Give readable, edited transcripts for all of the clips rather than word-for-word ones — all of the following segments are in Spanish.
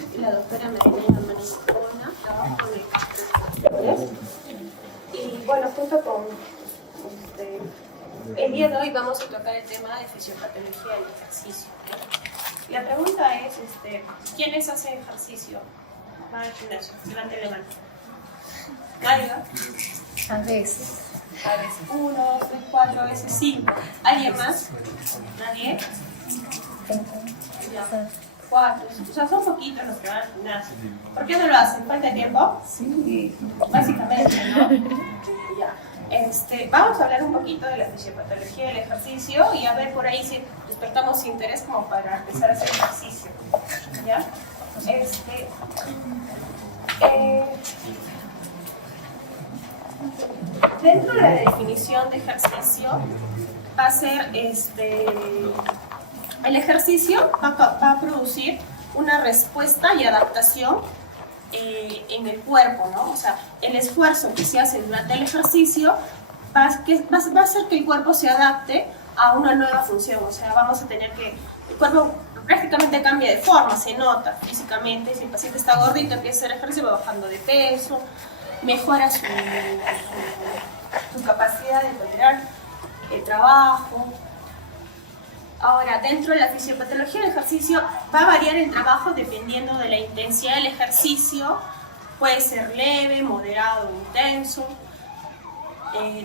soy la doctora Marilena Manizona, trabajo con el y bueno, junto con el día de hoy vamos a tocar el tema de fisiopatología del ejercicio. La pregunta es, ¿quiénes hacen ejercicio? Van al gimnasio, levanten la mano. ¿Nadie? A veces. A veces 1, 2, 3, 4, a veces 5. ¿Alguien más? ¿Nadie? Ya. 4. O sea, son poquitos los que van al gimnasio. ¿Por qué no lo hacen? ¿Falta de tiempo? Sí. Básicamente, ¿no? Ya. Vamos a hablar un poquito de la fisiopatología del ejercicio y a ver por ahí si despertamos interés como para empezar a hacer ejercicio. ¿Ya? Dentro de la definición de ejercicio va a ser el ejercicio va a producir una respuesta y adaptación en el cuerpo, ¿no? O sea, el esfuerzo que se hace durante el ejercicio va a hacer que el cuerpo se adapte a una nueva función. O sea, vamos a tener que el cuerpo prácticamente cambia de forma, se nota físicamente. Si el paciente está gordito, empieza a hacer ejercicio, va bajando de peso, mejora su capacidad de tolerar el trabajo. Ahora, dentro de la fisiopatología del ejercicio va a variar el trabajo dependiendo de la intensidad del ejercicio. Puede ser leve, moderado o intenso.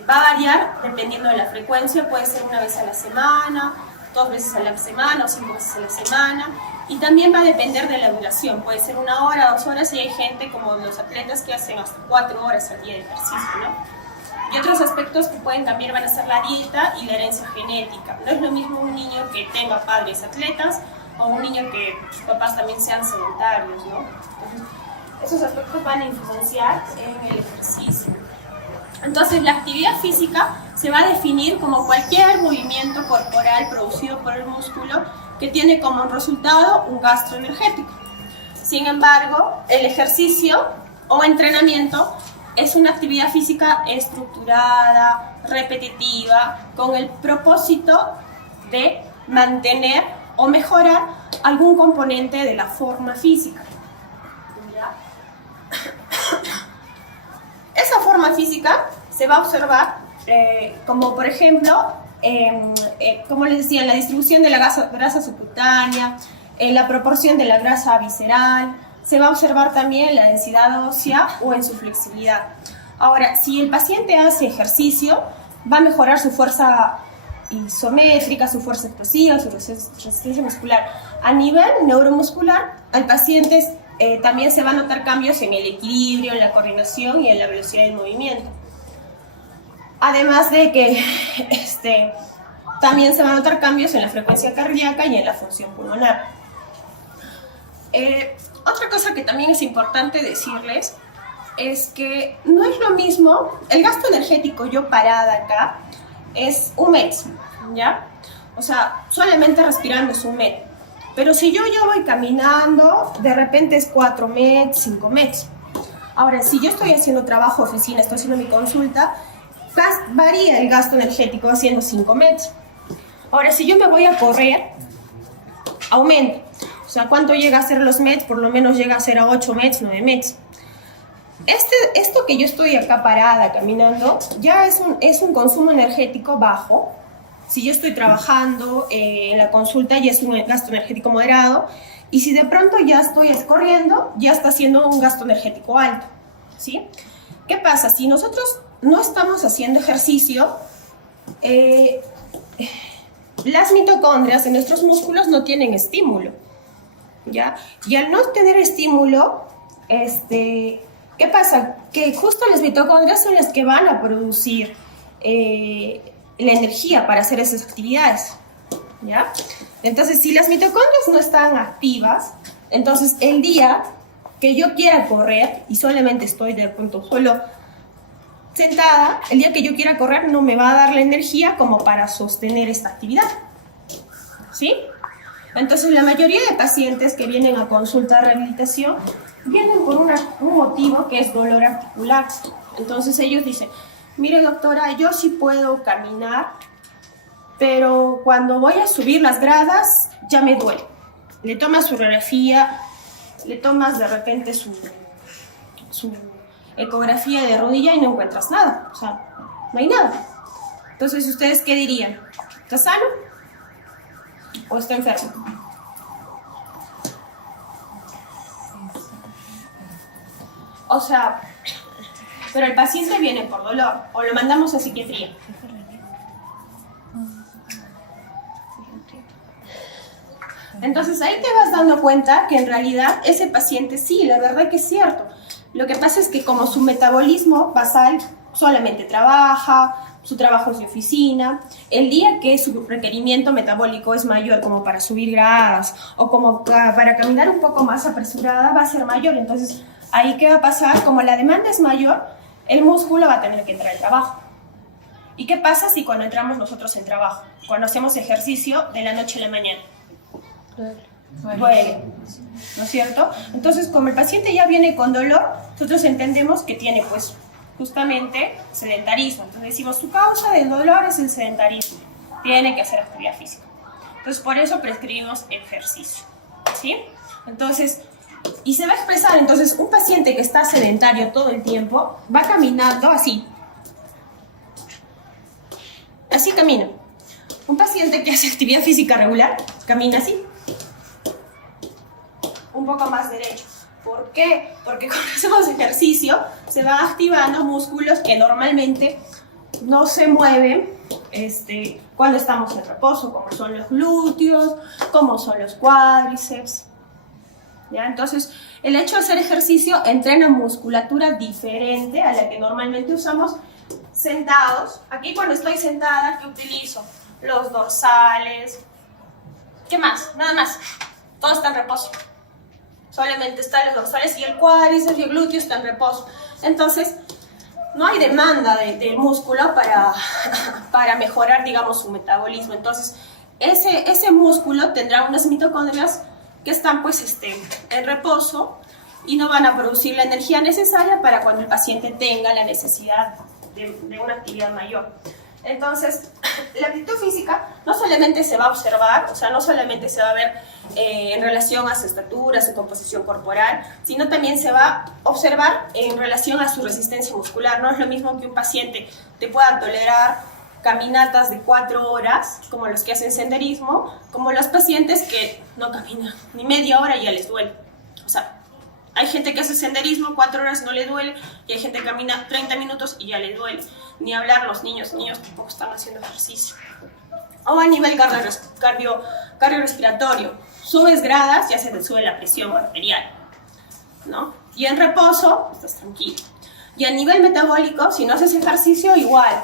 Va a variar dependiendo de la frecuencia, puede ser una vez a la semana, 2 veces a la semana o 5 veces a la semana. Y también va a depender de la duración, puede ser 1 hora, 2 horas, y hay gente como los atletas que hacen hasta 4 horas al día de ejercicio, ¿no? Y otros aspectos que pueden cambiar van a ser la dieta y la herencia genética. No es lo mismo un niño que tenga padres atletas o un niño que sus papás también sean sedentarios, ¿no? Entonces, esos aspectos van a influenciar en el ejercicio. Entonces, la actividad física se va a definir como cualquier movimiento corporal producido por el músculo que tiene como resultado un gasto energético. Sin embargo, el ejercicio o entrenamiento es una actividad física estructurada, repetitiva, con el propósito de mantener o mejorar algún componente de la forma física. ¿Ya? Esa forma física se va a observar como, por ejemplo, como les decía, en la distribución de la grasa subcutánea, en la proporción de la grasa visceral. Se va a observar también en la densidad ósea o en su flexibilidad. Ahora, si el paciente hace ejercicio, va a mejorar su fuerza isométrica, su fuerza explosiva, su resistencia muscular. A nivel neuromuscular, al paciente también se van a notar cambios en el equilibrio, en la coordinación y en la velocidad del movimiento. Además de que también se van a notar cambios en la frecuencia cardíaca y en la función pulmonar. Otra cosa que también es importante decirles es que no es lo mismo, el gasto energético yo parada acá es 1 MET, ¿ya? O sea, solamente respirando es 1 MET. Pero si yo voy caminando, de repente es 4 MET, 5 MET. Ahora, si yo estoy haciendo trabajo de oficina, estoy haciendo mi consulta, varía el gasto energético haciendo 5 MET. Ahora, si yo me voy a correr, aumenta. O sea, ¿cuánto llega a ser los MET? Por lo menos llega a ser a 8 MET, 9 MET. Esto que yo estoy acá parada, caminando, ya es un consumo energético bajo. Si yo estoy trabajando en la consulta, ya es un gasto energético moderado. Y si de pronto ya estoy corriendo, ya está siendo un gasto energético alto, ¿sí? ¿Qué pasa? Si nosotros no estamos haciendo ejercicio, las mitocondrias en nuestros músculos no tienen estímulo, ¿ya? Y al no tener estímulo, ¿qué pasa? Que justo las mitocondrias son las que van a producir la energía para hacer esas actividades, ¿ya? Entonces, si las mitocondrias no están activas, entonces el día que yo quiera correr y solamente estoy de pronto solo sentada, el día que yo quiera correr no me va a dar la energía como para sostener esta actividad, ¿sí? Entonces, la mayoría de pacientes que vienen a consulta de rehabilitación vienen por un motivo que es dolor articular. Entonces, ellos dicen, mire doctora, yo sí puedo caminar, pero cuando voy a subir las gradas ya me duele. Le toma su radiografía, le tomas de repente su ecografía de rodilla y no encuentras nada, o sea, no hay nada. Entonces, ¿ustedes qué dirían? ¿Está sano o está enfermo? O sea, pero el paciente viene por dolor o lo mandamos a psiquiatría. Entonces ahí te vas dando cuenta que en realidad ese paciente sí, la verdad que es cierto. Lo que pasa es que como su metabolismo basal solamente trabaja, su trabajo es de oficina, el día que su requerimiento metabólico es mayor como para subir gradas o como para caminar un poco más apresurada va a ser mayor. Entonces ahí ¿qué va a pasar? Como la demanda es mayor, el músculo va a tener que entrar al trabajo. ¿Y qué pasa si cuando entramos nosotros en trabajo? Cuando hacemos ejercicio de la noche a la mañana. Duele, ¿no es cierto? Entonces, como el paciente ya viene con dolor, nosotros entendemos que tiene, pues, justamente sedentarismo. Entonces decimos, su causa del dolor es el sedentarismo. Tiene que hacer actividad física. Entonces, por eso prescribimos ejercicio, ¿sí? Entonces, y se va a expresar, entonces, un paciente que está sedentario todo el tiempo, va caminando así. Así camina. Un paciente que hace actividad física regular, camina así. Un poco más derecho. ¿Por qué? Porque cuando hacemos ejercicio se van activando músculos que normalmente no se mueven cuando estamos en reposo, como son los glúteos, como son los cuádriceps. ¿Ya? Entonces, el hecho de hacer ejercicio entrena musculatura diferente a la que normalmente usamos sentados. Aquí cuando estoy sentada, ¿qué utilizo? Los dorsales. ¿Qué más? Nada más. Todo está en reposo. Solamente están los dorsales y el cuádriceps y el glúteo está en reposo. Entonces, no hay demanda del músculo para mejorar, digamos, su metabolismo. Entonces, ese músculo tendrá unas mitocondrias que están, pues, en reposo y no van a producir la energía necesaria para cuando el paciente tenga la necesidad de una actividad mayor. Entonces, la actitud física no solamente se va a observar, o sea, no solamente se va a ver en relación a su estatura, su composición corporal, sino también se va a observar en relación a su resistencia muscular. No es lo mismo que un paciente te pueda tolerar caminatas de 4 horas, como los que hacen senderismo, como los pacientes que no caminan ni media hora y ya les duele. O sea, hay gente que hace senderismo 4 horas no le duele y hay gente que camina 30 minutos y ya le duele. Ni hablar los niños tampoco están haciendo ejercicio. O a nivel cardiorrespiratorio, subes gradas, ya se te sube la presión arterial, ¿no? Y en reposo, estás tranquilo. Y a nivel metabólico, si no haces ejercicio, igual.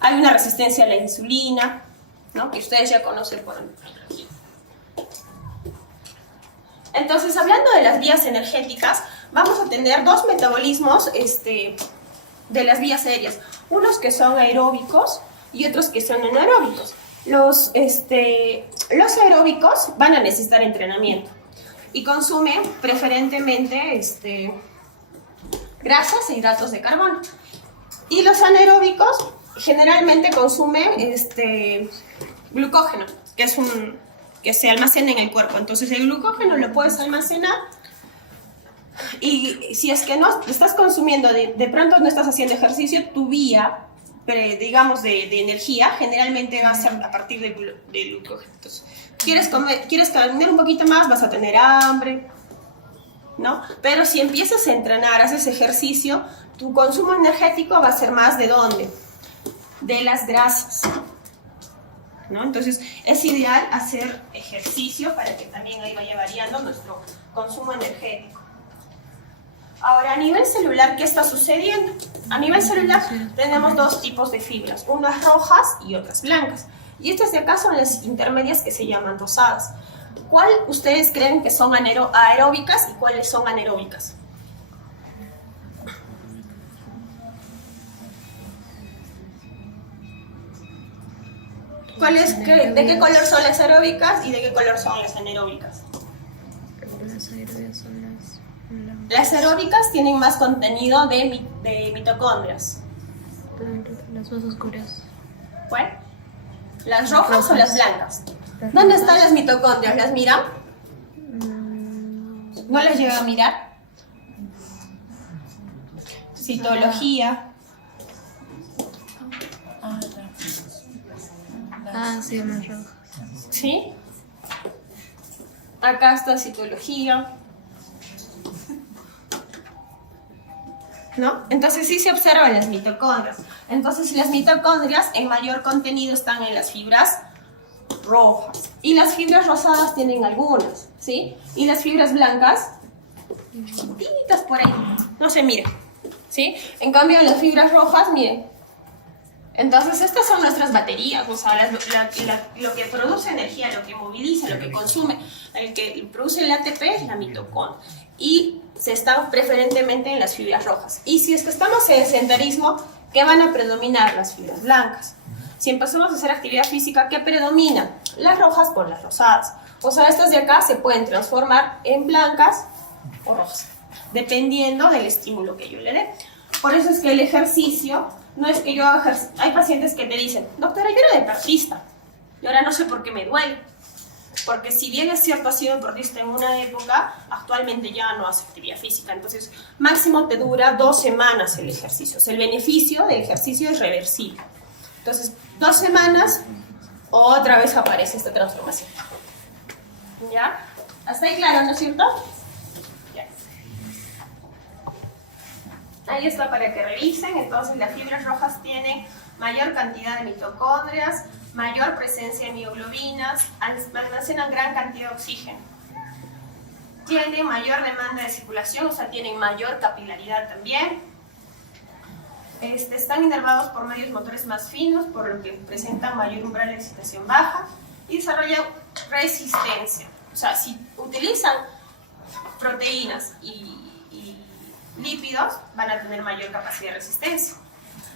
Hay una resistencia a la insulina, ¿no? Que ustedes ya conocen por aquí. Entonces, hablando de las vías energéticas, vamos a tener dos metabolismos de las vías aéreas. Unos que son aeróbicos y otros que son anaeróbicos. Los aeróbicos van a necesitar entrenamiento y consumen preferentemente grasas e hidratos de carbono. Y los anaeróbicos generalmente consumen glucógeno, que se almacena en el cuerpo. Entonces el glucógeno lo puedes almacenar y si es que no estás consumiendo, de pronto no estás haciendo ejercicio, tu vía, digamos, de energía generalmente va a ser a partir de glucógeno. Entonces, quieres caminar un poquito más, vas a tener hambre, ¿no? Pero si empiezas a entrenar, haces ejercicio, tu consumo energético va a ser más ¿de dónde? De las grasas, ¿no? Entonces es ideal hacer ejercicio para que también ahí vaya variando nuestro consumo energético. Ahora, a nivel celular, ¿qué está sucediendo? A nivel celular tenemos dos tipos de fibras, unas rojas y otras blancas. Y estas de acá son las intermedias que se llaman rosadas. ¿Cuál ustedes creen que son aeróbicas y cuáles son anaeróbicas? ¿De qué color son las aeróbicas y de qué color son las anaeróbicas? Las aeróbicas son las blancas. Las aeróbicas tienen más contenido de mitocondrias. Las más oscuras. ¿Cuál? ¿Las rojas o las blancas? ¿Dónde están las mitocondrias? ¿Las miran? ¿No las llega a mirar? Citología. Ah, sí, más rojas. ¿Sí? Acá está citología. ¿No? Entonces sí se observan las mitocondrias. Entonces las mitocondrias en mayor contenido están en las fibras rojas. Y las fibras rosadas tienen algunas, ¿sí? Y las fibras blancas, chiquititas por ahí, no se mira, ¿sí? En cambio las fibras rojas, miren. Entonces estas son nuestras baterías, o sea, lo que produce energía, lo que moviliza, lo que consume, el que produce el ATP es la mitocondria. Y se están preferentemente en las fibras rojas. Y si es que estamos en sedentarismo, ¿qué van a predominar? Las fibras blancas. Si empezamos a hacer actividad física, ¿qué predomina? Las rojas por las rosadas. O sea, estas de acá se pueden transformar en blancas o rojas, dependiendo del estímulo que yo le dé. Por eso es que el ejercicio, no es que yo haga ejercicio. Hay pacientes que te dicen, doctora, yo era deportista y ahora no sé por qué me duele. Porque si bien es cierto, ha sido deportista en una época, actualmente ya no hace actividad física. Entonces, máximo te dura 2 semanas el ejercicio. O sea, el beneficio del ejercicio es reversible. Entonces, 2 semanas, otra vez aparece esta transformación. ¿Ya? ¿Hasta ahí claro, no es cierto? Ya. Ahí está para que revisen. Entonces, las fibras rojas tienen mayor cantidad de mitocondrias, mayor presencia de mioglobinas, almacenan gran cantidad de oxígeno. Tienen mayor demanda de circulación, o sea, tienen mayor capilaridad también. Están inervados por medios motores más finos, por lo que presentan mayor umbral de excitación baja y desarrollan resistencia. O sea, si utilizan proteínas y lípidos, van a tener mayor capacidad de resistencia.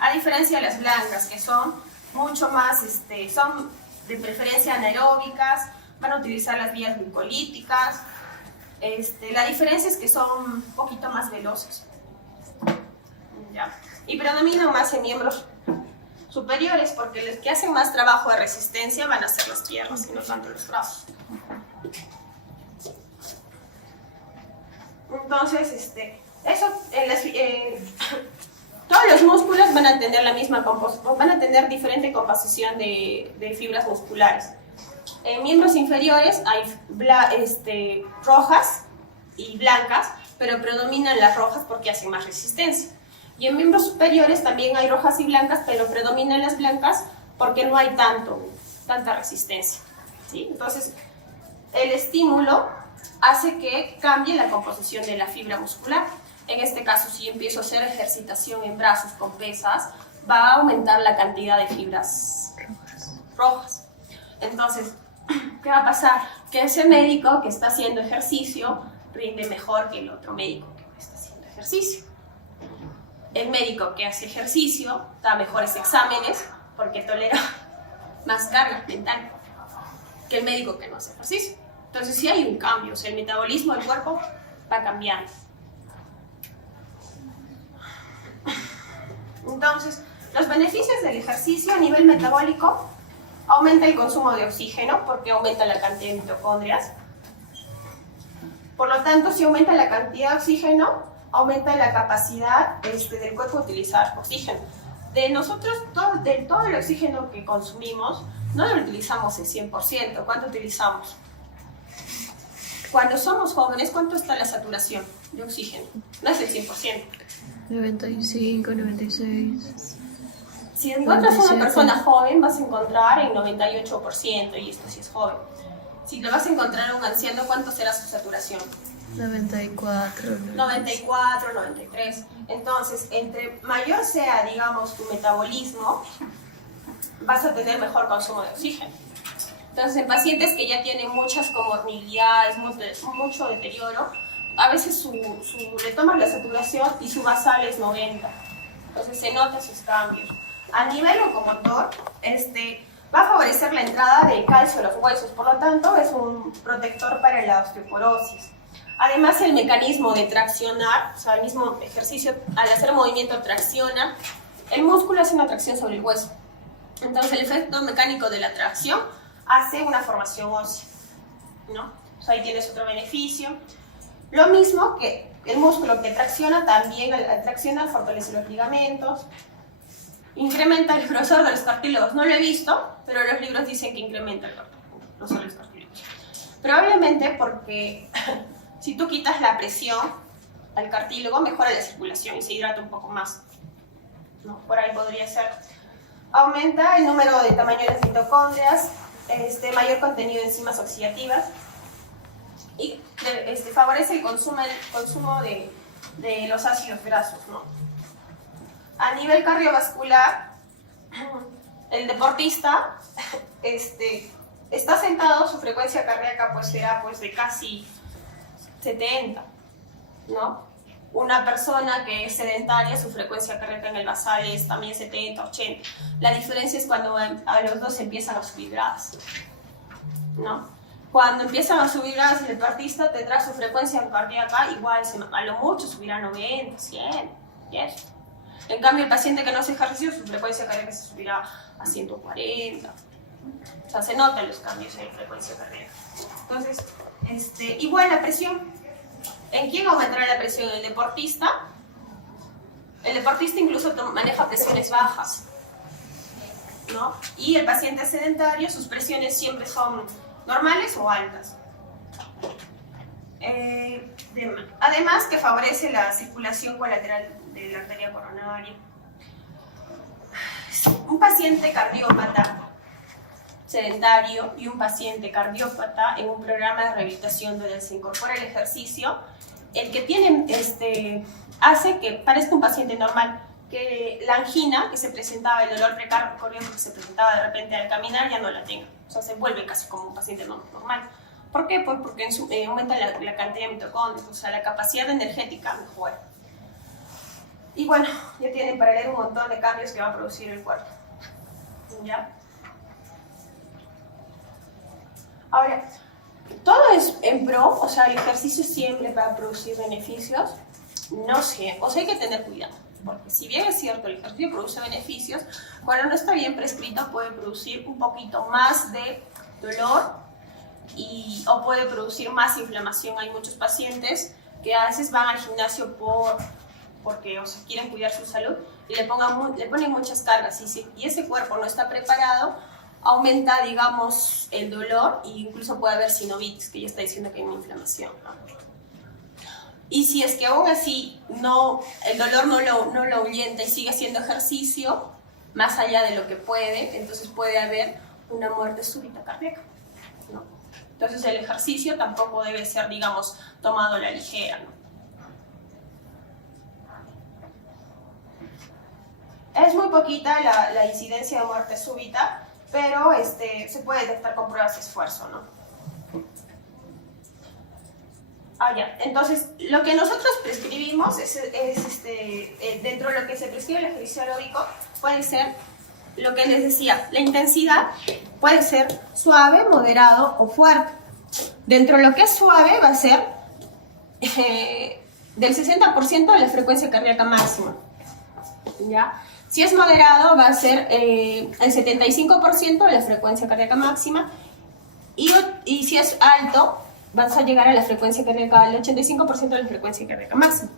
A diferencia de las blancas, que son mucho más, son de preferencia anaeróbicas, van a utilizar las vías glucolíticas. La diferencia es que son un poquito más veloces. ¿Ya? Y predominan más en miembros superiores, porque los que hacen más trabajo de resistencia van a ser las piernas y no tanto los brazos. Entonces, todos los músculos van a tener la misma van a tener diferente composición de fibras musculares. En miembros inferiores hay rojas y blancas, pero predominan las rojas porque hacen más resistencia. Y en miembros superiores también hay rojas y blancas, pero predominan las blancas porque no hay tanta resistencia, ¿sí? Entonces, el estímulo hace que cambie la composición de la fibra muscular. En este caso, si yo empiezo a hacer ejercitación en brazos con pesas, va a aumentar la cantidad de fibras rojas. Entonces, ¿qué va a pasar? Que ese médico que está haciendo ejercicio rinde mejor que el otro médico que no está haciendo ejercicio. El médico que hace ejercicio da mejores exámenes porque tolera más carga mental que el médico que no hace ejercicio. Entonces, sí hay un cambio, o sea, el metabolismo del cuerpo va cambiando. Entonces, los beneficios del ejercicio a nivel metabólico: aumenta el consumo de oxígeno porque aumenta la cantidad de mitocondrias. Por lo tanto, si aumenta la cantidad de oxígeno, aumenta la capacidad del cuerpo de utilizar oxígeno. De nosotros, de todo el oxígeno que consumimos, no lo utilizamos el 100%. ¿Cuánto utilizamos? Cuando somos jóvenes, ¿cuánto está la saturación de oxígeno? No es el 100%. 95, 96. Si encuentras a una persona joven, vas a encontrar en 98%, y esto sí es joven. Si lo vas a encontrar a un anciano, ¿cuánto será su saturación? 94. 94, 93. Entonces, entre mayor sea, digamos, tu metabolismo, vas a tener mejor consumo de oxígeno. Entonces, en pacientes que ya tienen muchas comorbilidades, mucho deterioro, a veces le tomas la saturación y su basal es 90. Entonces, se notan sus cambios. A nivel locomotor, va a favorecer la entrada de calcio a los huesos, por lo tanto, es un protector para la osteoporosis. Además, el mecanismo de traccionar, o sea, el mismo ejercicio, al hacer movimiento tracciona, el músculo hace una tracción sobre el hueso. Entonces, el efecto mecánico de la tracción hace una formación ósea, ¿no? O sea, ahí tienes otro beneficio. Lo mismo que el músculo que tracciona también, tracciona, fortalece los ligamentos, incrementa el grosor de los cartílagos. No lo he visto, pero los libros dicen que incrementa el grosor de los cartílagos. Probablemente porque si tú quitas la presión al cartílago, mejora la circulación y se hidrata un poco más, ¿no? Por ahí podría ser. Aumenta el número de tamaño de las mitocondrias, mayor contenido de enzimas oxidativas y favorece el consumo de los ácidos grasos, ¿no? A nivel cardiovascular, el deportista está sentado, su frecuencia cardíaca pues será pues de casi 70, ¿no? Una persona que es sedentaria, su frecuencia cardíaca en el basal es también 70, 80. La diferencia es cuando a los dos empiezan a subir gradas, ¿no? Cuando empiezan a subir gradas, el deportista tendrá su frecuencia cardíaca igual, a lo mucho subirá a 90, 100, y eso. En cambio, el paciente que no hace ejercicio, su frecuencia cardíaca se subirá a 140. O sea, se notan los cambios en la frecuencia cardíaca. Entonces, igual la presión. ¿En quién aumentará la presión? ¿El deportista? El deportista incluso maneja presiones bajas, ¿no? Y el paciente sedentario, sus presiones siempre son normales o altas. Además que favorece la circulación colateral de la arteria coronaria. Un paciente cardiópata sedentario y un paciente cardiópata en un programa de rehabilitación donde se incorpora el ejercicio, el que tiene hace que parezca un paciente normal, que la angina que se presentaba, el dolor precardíaco que se presentaba de repente al caminar ya no la tenga, o sea, se vuelve casi como un paciente normal. ¿Por qué? Pues porque aumenta la cantidad de mitocondrias, o sea, la capacidad energética mejora. Y bueno, ya tienen para leer un montón de cambios que va a producir el cuerpo. ¿Ya? Ahora, todo es en pro, o sea, el ejercicio siempre va a producir beneficios, no sé, o sea, hay que tener cuidado, porque si bien es cierto, el ejercicio produce beneficios, cuando no está bien prescrito puede producir un poquito más de dolor o puede producir más inflamación. Hay muchos pacientes que a veces van al gimnasio porque quieren cuidar su salud y le ponen muchas cargas y ese cuerpo no está preparado, aumenta, digamos, el dolor e incluso puede haber sinovitis, que ya está diciendo que hay una inflamación, ¿no? Y si es que aún así el dolor no lo ahuyenta y sigue haciendo ejercicio, más allá de lo que puede, entonces puede haber una muerte súbita cardíaca, ¿no? Entonces el ejercicio tampoco debe ser, digamos, tomado a la ligera, ¿no? Es muy poquita la incidencia de muerte súbita, pero se puede detectar con pruebas de esfuerzo, ¿no? Entonces, lo que nosotros prescribimos dentro de lo que se prescribe el ejercicio aeróbico, puede ser, lo que les decía, la intensidad puede ser suave, moderado o fuerte. Dentro de lo que es suave va a ser del 60% de la frecuencia cardíaca máxima, ¿ya? Si es moderado va a ser el 75% de la frecuencia cardíaca máxima y si es alto vas a llegar a la frecuencia cardíaca, al 85% de la frecuencia cardíaca máxima.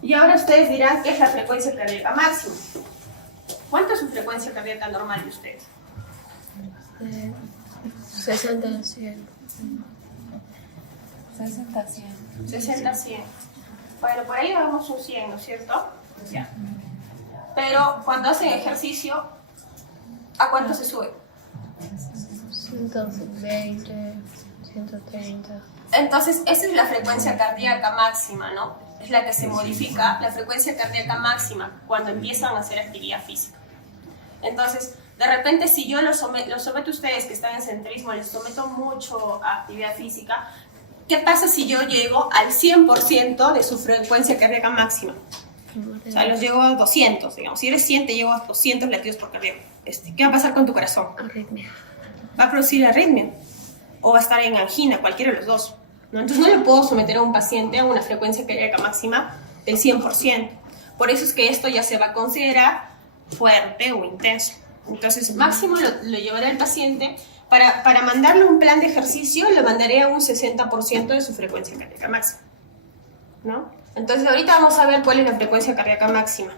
Y ahora ustedes dirán, ¿qué es la frecuencia cardíaca máxima? ¿Cuánto es su frecuencia cardíaca normal de ustedes? 60 a 100. 60 a 100. 60 a 100. Bueno, por ahí vamos un 100, ¿no es cierto? Ya. Pero cuando hacen ejercicio, ¿a cuánto se sube? 120, 130. Entonces, esa es la frecuencia cardíaca máxima, ¿no? Es la que se modifica, la frecuencia cardíaca máxima, cuando empiezan a hacer actividad física. Entonces, de repente, si yo los someto a ustedes que están en centrismo, les someto mucho a actividad física, ¿qué pasa si yo llego al 100% de su frecuencia cardíaca máxima? O sea, los llego a 200, digamos. Si eres 100, te llego a 200 latidos por cardíaco. ¿Qué va a pasar con tu corazón? Arritmia. Va a producir arritmia. O va a estar en angina, cualquiera de los dos, ¿no? Entonces no le puedo someter a un paciente a una frecuencia cardíaca máxima del 100%. Por eso es que esto ya se va a considerar fuerte o intenso. Entonces máximo lo llevaré al paciente. Para mandarle un plan de ejercicio, le mandaré a un 60% de su frecuencia cardíaca máxima. ¿no? Entonces ahorita vamos a ver cuál es la frecuencia cardíaca máxima.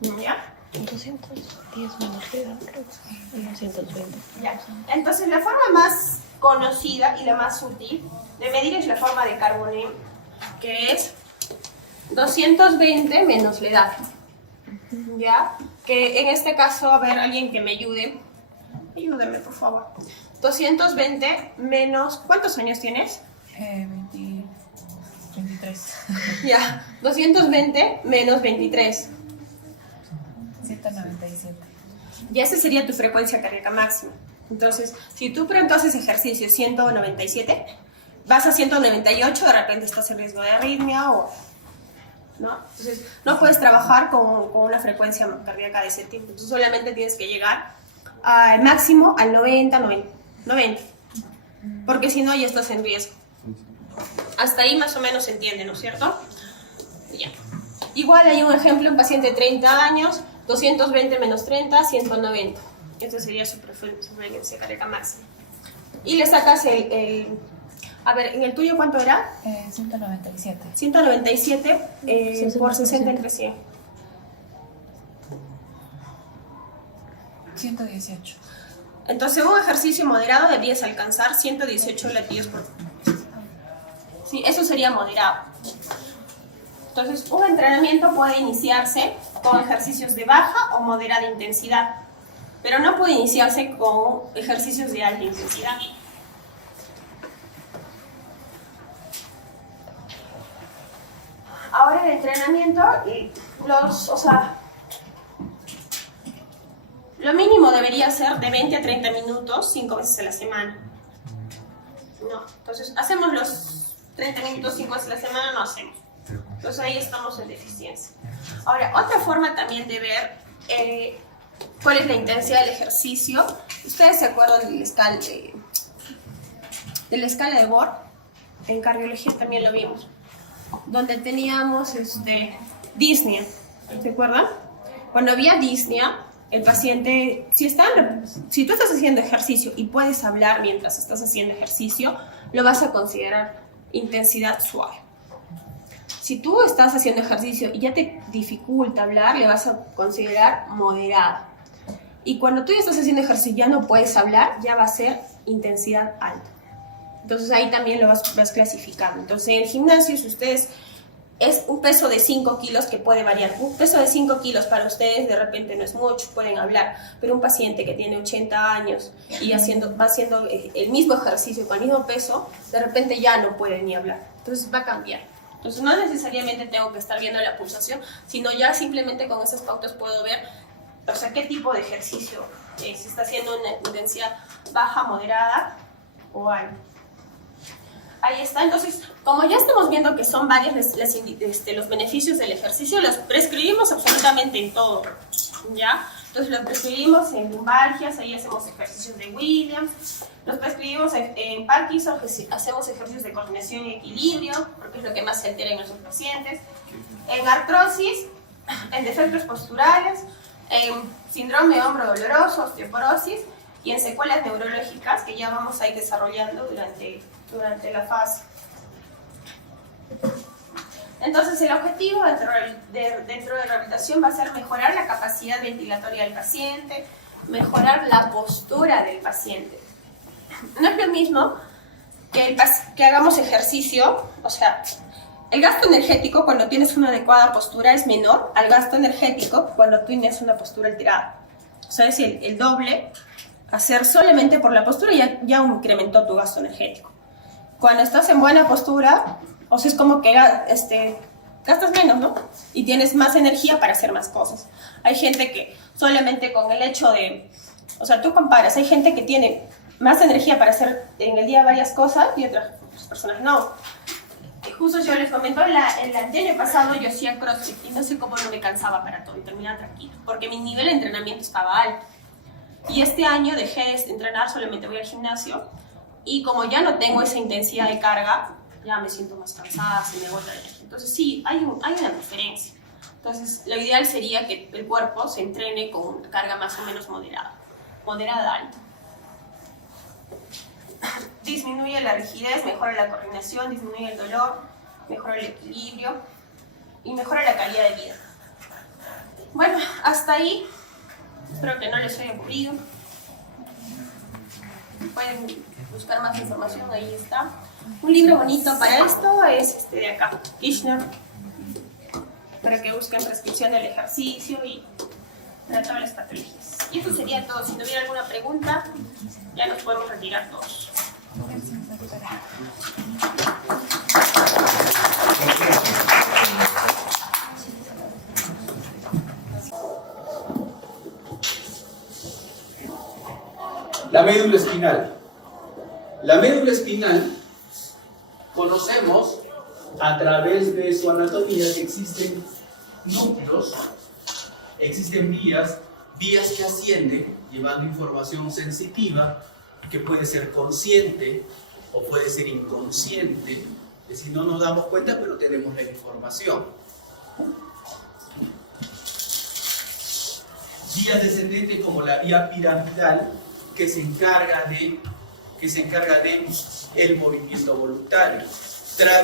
¿Ya? 210 menos la edad, creo. Y 220. Ya. Entonces la forma más conocida y la más útil de medir es la forma de Carbonet, que es 220 menos la edad. ¿Ya? Que en este caso, a ver, alguien que me ayude. Ayúdame, por favor. 220 menos... ¿Cuántos años tienes? 23. Ya. 220 menos 23. 197. Y esa sería tu frecuencia cardíaca máxima. Entonces, si tú pronto haces ejercicio 197, vas a 198, de repente estás en riesgo de arritmia o... ¿no? Entonces, no puedes trabajar con una frecuencia cardíaca de ese tipo. Entonces, solamente tienes que llegar al máximo al 90, porque si no, ya estás en riesgo. Hasta ahí más o menos se entiende, ¿no es cierto? Ya. Igual hay un ejemplo, un paciente de 30 años, 220 menos 30, 190. Esta sería su frecuencia cardíaca máxima. Y le sacas a ver, ¿en el tuyo cuánto era? 197. 197 por 60 entre 100. 118. Entonces, un ejercicio moderado deberías alcanzar 118 latidos por minuto. Sí, eso sería moderado. Entonces, un entrenamiento puede iniciarse con ejercicios de baja o moderada intensidad, pero no puede iniciarse con ejercicios de alta intensidad. Ahora el entrenamiento, lo mínimo debería ser de 20 a 30 minutos, 5 veces a la semana. No, entonces hacemos los 30 minutos 5 veces a la semana, no hacemos. Entonces ahí estamos en deficiencia. Ahora, otra forma también de ver cuál es la intensidad del ejercicio. ¿Ustedes se acuerdan de la escala de Borg? En cardiología también lo vimos. Donde teníamos disnea. ¿Se acuerdan? Cuando había disnea, el paciente, si tú estás haciendo ejercicio y puedes hablar mientras estás haciendo ejercicio, lo vas a considerar intensidad suave. Si tú estás haciendo ejercicio y ya te dificulta hablar, le vas a considerar moderada. Y cuando tú ya estás haciendo ejercicio y ya no puedes hablar, ya va a ser intensidad alta. Entonces ahí también lo vas clasificando. Entonces en el gimnasio, si ustedes, es un peso de 5 kilos que puede variar. Un peso de 5 kilos para ustedes de repente no es mucho, pueden hablar. Pero un paciente que tiene 80 años y va haciendo el mismo ejercicio con el mismo peso, de repente ya no puede ni hablar. Entonces va a cambiar. Entonces no necesariamente tengo que estar viendo la pulsación, sino ya simplemente con esas pautas puedo ver, qué tipo de ejercicio, si está haciendo una intensidad baja, moderada o alta. Ahí está. Entonces, como ya estamos viendo que son varios los beneficios del ejercicio, los prescribimos absolutamente en todo, ¿ya? Entonces, los prescribimos en lumbalgias, ahí hacemos ejercicios de Williams, los prescribimos en Parkinson, hacemos ejercicios de coordinación y equilibrio, porque es lo que más se altera en nuestros pacientes, en artrosis, en defectos posturales, en síndrome de hombro doloroso, osteoporosis, y en secuelas neurológicas que ya vamos a ir desarrollando durante la fase. Entonces el objetivo dentro de rehabilitación va a ser mejorar la capacidad ventilatoria del paciente, mejorar la postura del paciente. No es lo mismo que hagamos ejercicio, el gasto energético cuando tienes una adecuada postura es menor al gasto energético cuando tienes una postura alterada. O sea, es el doble. Hacer solamente por la postura ya incrementó tu gasto energético. Cuando estás en buena postura, es como que gastas menos, ¿no? Y tienes más energía para hacer más cosas. Hay gente que solamente con el hecho de... tú comparas, hay gente que tiene más energía para hacer en el día varias cosas y otras personas no. Justo yo les comento, el año pasado yo hacía CrossFit y no sé cómo no me cansaba para todo y terminaba tranquilo, porque mi nivel de entrenamiento estaba alto. Y este año dejé de entrenar, solamente voy al gimnasio y como ya no tengo esa intensidad de carga, ya me siento más cansada, se me agota la energía. Entonces sí, hay una diferencia. Entonces lo ideal sería que el cuerpo se entrene con una carga más o menos moderada alta. Disminuye la rigidez, mejora la coordinación, disminuye el dolor, mejora el equilibrio y mejora la calidad de vida. Bueno, hasta ahí. Espero que no les haya aburrido. Pueden buscar más información, ahí está. Un libro bonito para esto es este de acá, Kirchner, para que busquen prescripción del ejercicio y para todas las patologías. Y eso sería todo. Si no hubiera alguna pregunta, ya nos podemos retirar todos. La médula espinal. La médula espinal conocemos a través de su anatomía que existen núcleos, existen vías que ascienden llevando información sensitiva que puede ser consciente o puede ser inconsciente, es decir, no nos damos cuenta pero tenemos la información. Vías descendentes como la vía piramidal que se encarga de el movimiento voluntario.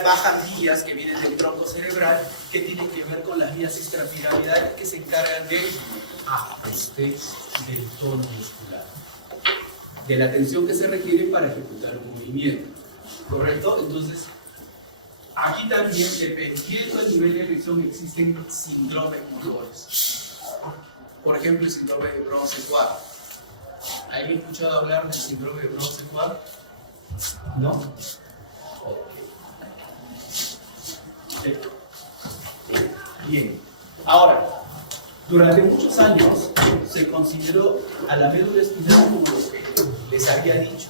Bajan vías que vienen del tronco cerebral que tienen que ver con las vías extrapiramidales que se encargan del ajuste del tono muscular, de la tensión que se requiere para ejecutar un movimiento. ¿Correcto? Entonces, aquí también, dependiendo del nivel de erección, existen síndromes motores. Por ejemplo, el síndrome de Bronce-Quart. ¿Alguien ha escuchado hablar del síndrome de Bronce-Quart? ¿No? Okay. Bien. Ahora, durante muchos años se consideró a la médula espinal como lo que les había dicho,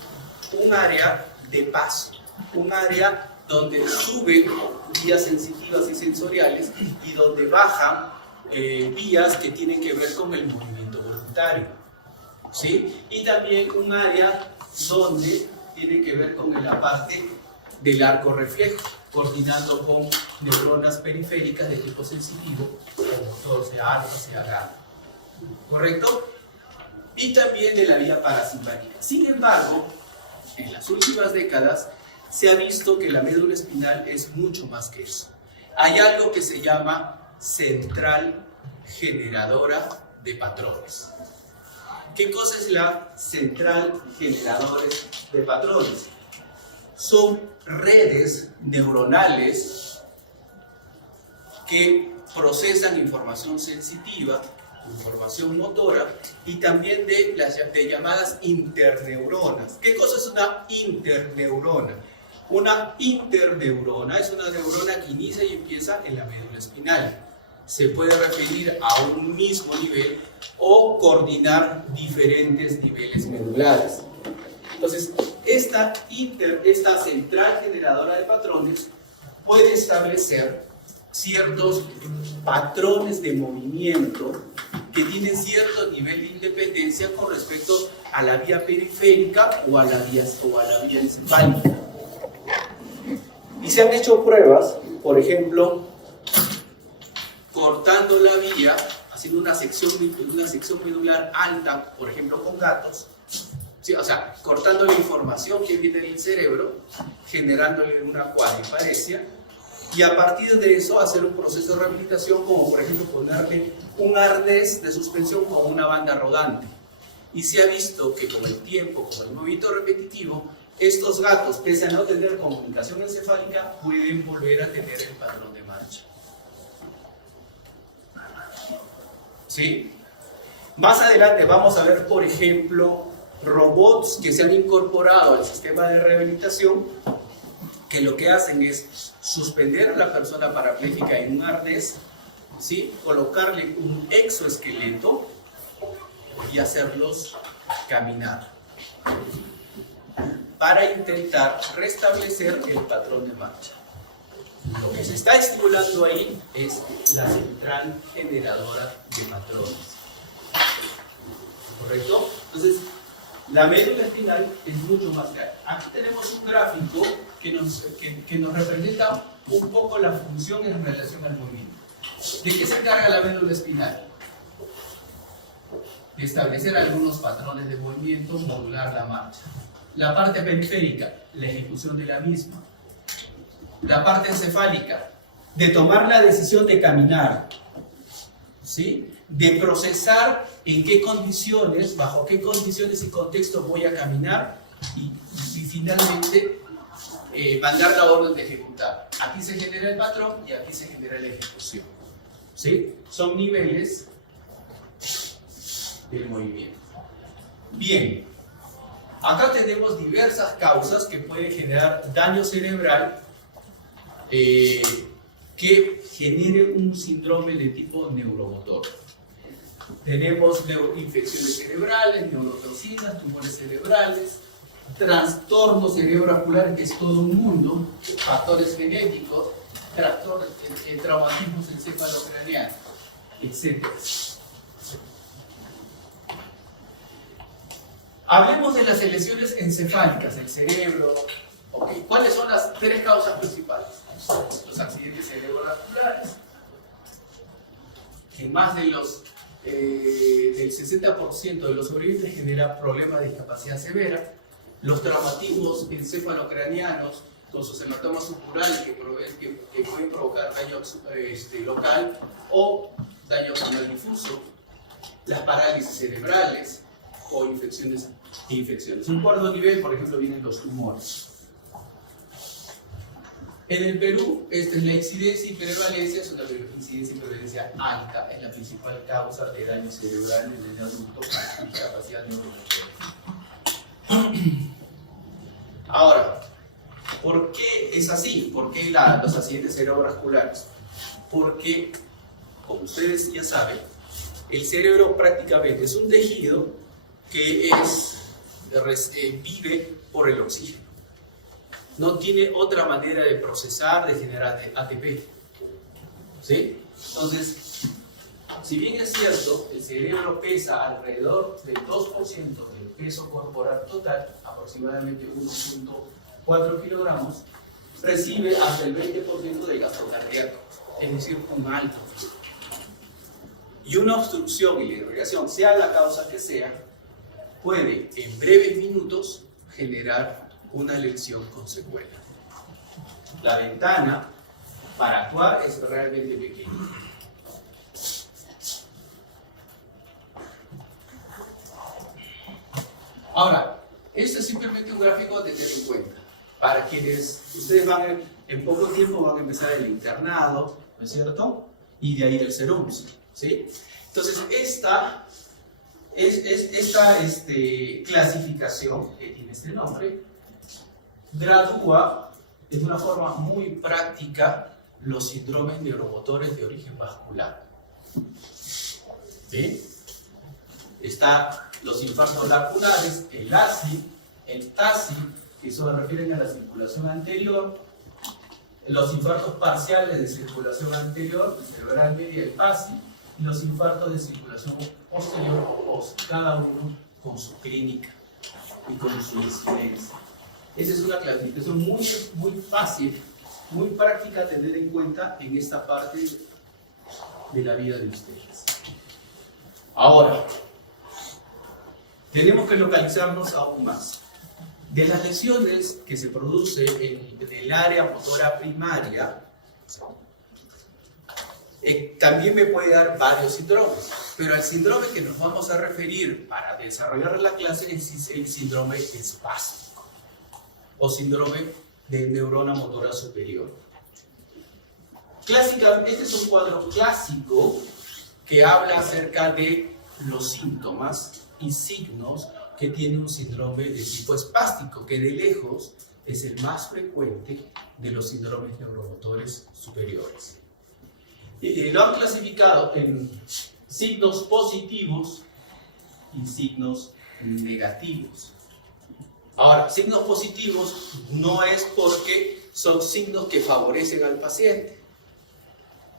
un área de paso, un área donde suben vías sensitivas y sensoriales y donde bajan vías que tienen que ver con el movimiento voluntario, ¿sí? Y también un área donde tiene que ver con la parte del arco reflejo, coordinando con neuronas periféricas de tipo sensitivo, como motor, sea alfa, sea gamma. ¿Correcto? Y también de la vía parasimpática. Sin embargo, en las últimas décadas se ha visto que la médula espinal es mucho más que eso. Hay algo que se llama central generadora de patrones. ¿Qué cosa es la central generadora de patrones? Son redes neuronales que procesan información sensitiva, información motora y también de las llamadas interneuronas. ¿Qué cosa es una interneurona? Una interneurona es una neurona que inicia y empieza en la médula espinal. Se puede referir a un mismo nivel o coordinar diferentes niveles medulares. Entonces, esta central generadora de patrones puede establecer ciertos patrones de movimiento que tienen cierto nivel de independencia con respecto a la vía periférica o a la vía encefálica. Y se han hecho pruebas, por ejemplo, cortando la vía, haciendo una sección medular alta, por ejemplo, con gatos. Sí, o sea, cortando la información que viene del cerebro, generándole una cuadriparesia, y a partir de eso hacer un proceso de rehabilitación, como por ejemplo ponerle un arnés de suspensión con una banda rodante. Y se ha visto que con el tiempo, con el movimiento repetitivo, estos gatos, pese a no tener comunicación encefálica, pueden volver a tener el patrón de marcha. ¿Sí? Más adelante vamos a ver, por ejemplo, robots que se han incorporado al sistema de rehabilitación, que lo que hacen es suspender a la persona parapléjica en un arnés, ¿sí? Colocarle un exoesqueleto y hacerlos caminar para intentar restablecer el patrón de marcha. Lo que se está estimulando ahí es la central generadora de patrones. ¿Correcto? Entonces, la médula espinal es mucho más grande. Aquí tenemos un gráfico que nos representa un poco la función en relación al movimiento. ¿De qué se encarga la médula espinal? De establecer algunos patrones de movimiento, modular la marcha. La parte periférica, la ejecución de la misma. la parte encefálica, de tomar la decisión de caminar, ¿sí? De procesar en qué condiciones, bajo qué condiciones y contextos voy a caminar y finalmente mandar la orden de ejecutar. Aquí se genera el patrón y aquí se genera la ejecución, ¿sí? Son niveles del movimiento. Bien, acá tenemos diversas causas que pueden generar daño cerebral que genere un síndrome de tipo neuromotor. Tenemos infecciones cerebrales, neurotoxinas, tumores cerebrales, trastornos cerebrovasculares, que es todo un mundo, factores genéticos, traumatismos encefalocraneanos, etc. Hablemos de las lesiones encefálicas del cerebro. Okay. ¿Cuáles son las tres causas principales? Los accidentes cerebrovasculares, que más del 60% de los sobrevivientes genera problemas de discapacidad severa. Los traumatismos encefalocraneanos con sus hematomas subdurales que pueden provocar daño local o daño renal difuso. Las parálisis cerebrales o infecciones. En cuarto nivel, por ejemplo, vienen los tumores. En el Perú, esta es la incidencia y prevalencia, es una incidencia y prevalencia alta, es la principal causa de daño cerebral en el adulto con discapacidad neuromotora. Ahora, ¿por qué es así? ¿Por qué los accidentes cerebrovasculares? Porque, como ustedes ya saben, el cerebro prácticamente es un tejido que vive por el oxígeno. No tiene otra manera de procesar, de generar ATP. ¿Sí? Entonces, si bien es cierto, el cerebro pesa alrededor del 2% del peso corporal total, aproximadamente 1.4 kilogramos, recibe hasta el 20% del gasto cardíaco, es decir, un alto. Y una obstrucción y la irrigación, sea la causa que sea, puede en breves minutos generar una lesión con secuela. La ventana para actuar es realmente pequeña. Ahora, esto es simplemente un gráfico a tener en cuenta. Para quienes, ustedes en poco tiempo van a empezar el internado, ¿no es cierto? Y de ahí el CERUMS, ¿sí? Entonces, esta clasificación que tiene este nombre gradúa de una forma muy práctica los síndromes neuromotores de origen vascular. ¿Sí? Están los infartos laculares, el ASI, el TASI, que se refieren a la circulación anterior, los infartos parciales de circulación anterior, el cerebral media, el PASI, y los infartos de circulación posterior, cada uno con su clínica y con su incidencia. Esa es una clasificación muy fácil, muy práctica a tener en cuenta en esta parte de la vida de ustedes. Ahora, tenemos que localizarnos aún más. De las lesiones que se producen en el área motora primaria, también me puede dar varios síndromes, pero el síndrome que nos vamos a referir para desarrollar la clase es el síndrome espástico o síndrome de neurona motora superior. Clásicamente, este es un cuadro clásico que habla acerca de los síntomas y signos que tiene un síndrome de tipo espástico, que de lejos es el más frecuente de los síndromes neuromotores superiores. Lo han clasificado en signos positivos y signos negativos. Ahora, signos positivos no es porque son signos que favorecen al paciente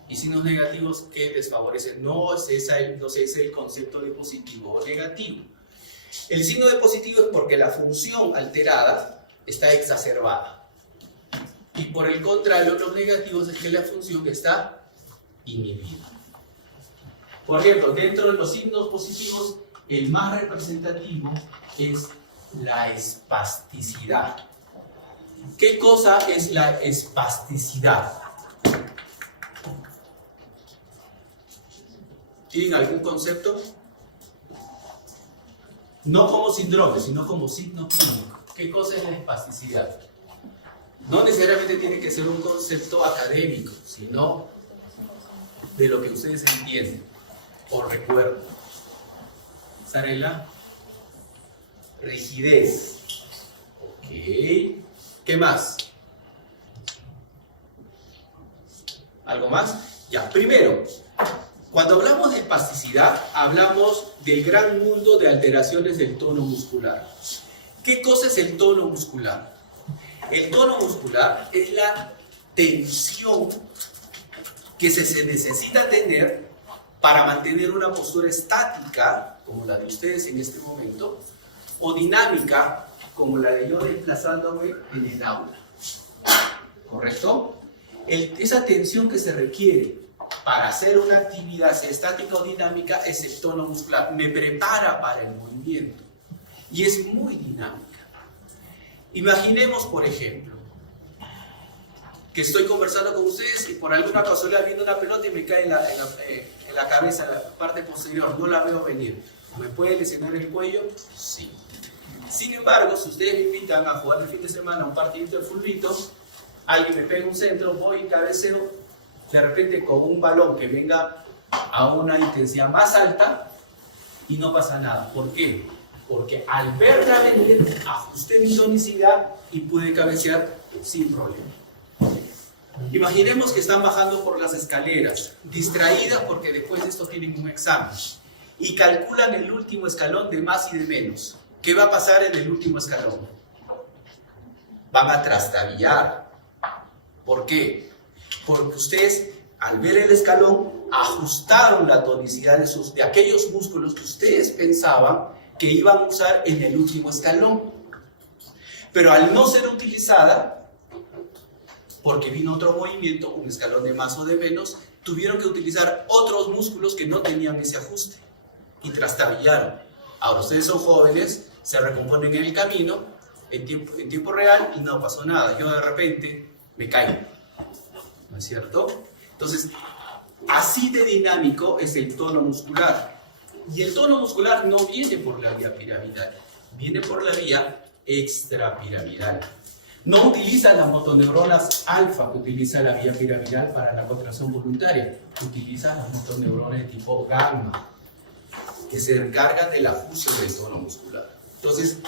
y signos negativos que desfavorecen. No es ese el concepto de positivo o negativo. El signo de positivo es porque la función alterada está exacerbada. Y por el contrario, los negativos es que la función está inhibida. Por ejemplo, dentro de los signos positivos, el más representativo es la espasticidad. ¿Qué cosa es la espasticidad? ¿Tienen algún concepto? No como síndrome, sino como signo clínico. ¿Qué cosa es la espasticidad? No necesariamente tiene que ser un concepto académico, sino de lo que ustedes entienden o recuerdan. Sarela, rigidez. Ok. ¿Qué más? ¿Algo más? Ya, primero, cuando hablamos de espasticidad, hablamos del gran mundo de alteraciones del tono muscular. ¿Qué cosa es el tono muscular? El tono muscular es la tensión que se necesita tener para mantener una postura estática, como la de ustedes en este momento, o dinámica, como la de yo desplazándome en el aula. ¿Correcto? Esa tensión que se requiere para hacer una actividad, sea estática o dinámica, es el tono muscular. Me prepara para el movimiento y es muy dinámica. Imaginemos, por ejemplo, que estoy conversando con ustedes y por alguna casualidad viendo una pelota y me cae en la cabeza, en la parte posterior, no la veo venir. ¿Me puede lesionar el cuello? Sí. Sin embargo, si ustedes me invitan a jugar el fin de semana un partidito de fulbito, alguien me pega un centro, voy y cabeceo, de repente con un balón que venga a una intensidad más alta y no pasa nada. ¿Por qué? Porque al verla venir, ajusté mi tonicidad y pude cabecear sin problema. Imaginemos que están bajando por las escaleras, distraídas porque después de esto tienen un examen, y calculan el último escalón de más y de menos. ¿Qué va a pasar en el último escalón? Van a trastabillar. ¿Por qué? Porque ustedes, al ver el escalón, ajustaron la tonicidad de aquellos músculos que ustedes pensaban que iban a usar en el último escalón. Pero al no ser utilizada, porque vino otro movimiento, un escalón de más o de menos, tuvieron que utilizar otros músculos que no tenían ese ajuste y trastabillaron. Ahora ustedes son jóvenes, se recomponen en el camino, en tiempo real, y no pasó nada. Yo de repente me caigo, ¿no es cierto? Entonces, así de dinámico es el tono muscular. Y el tono muscular no viene por la vía piramidal, viene por la vía extrapiramidal. No utiliza las motoneuronas alfa que utiliza la vía piramidal para la contracción voluntaria, utiliza las motoneuronas de tipo gamma, que se encargan del ajuste del tono muscular. Entonces,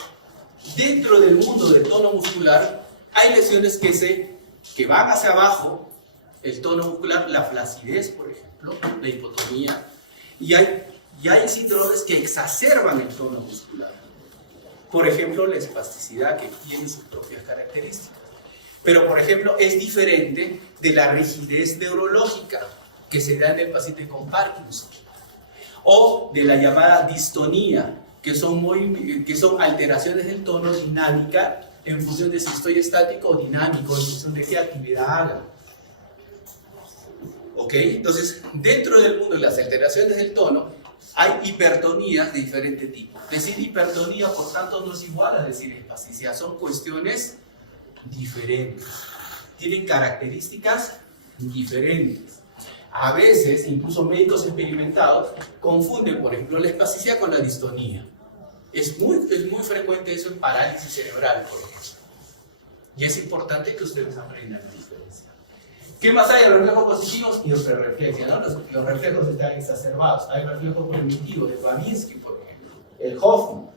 dentro del mundo del tono muscular, hay lesiones que van hacia abajo, el tono muscular, la flacidez, por ejemplo, la hipotonía, y hay síndromes que exacerban el tono muscular. Por ejemplo, la espasticidad, que tiene sus propias características. Pero, por ejemplo, es diferente de la rigidez neurológica que se da en el paciente con Parkinson, o de la llamada distonía, que son alteraciones del tono dinámica en función de si estoy estático o dinámico, en función de qué actividad haga. ¿Ok? Entonces, dentro del mundo de las alteraciones del tono, hay hipertonías de diferente tipo. Decir hipertonía, por tanto, no es igual a decir espasticidad. Son cuestiones diferentes. Tienen características diferentes. A veces, incluso médicos experimentados confunden, por ejemplo, la espasticidad con la distonía. Es muy frecuente eso en parálisis cerebral, por ejemplo. Y es importante que ustedes aprendan la diferencia. ¿Qué más hay? Reflejos positivos y reflexia, ¿no? Los reflejos están exacerbados. Hay reflejos primitivos de Babinski, por ejemplo, el Hoffman,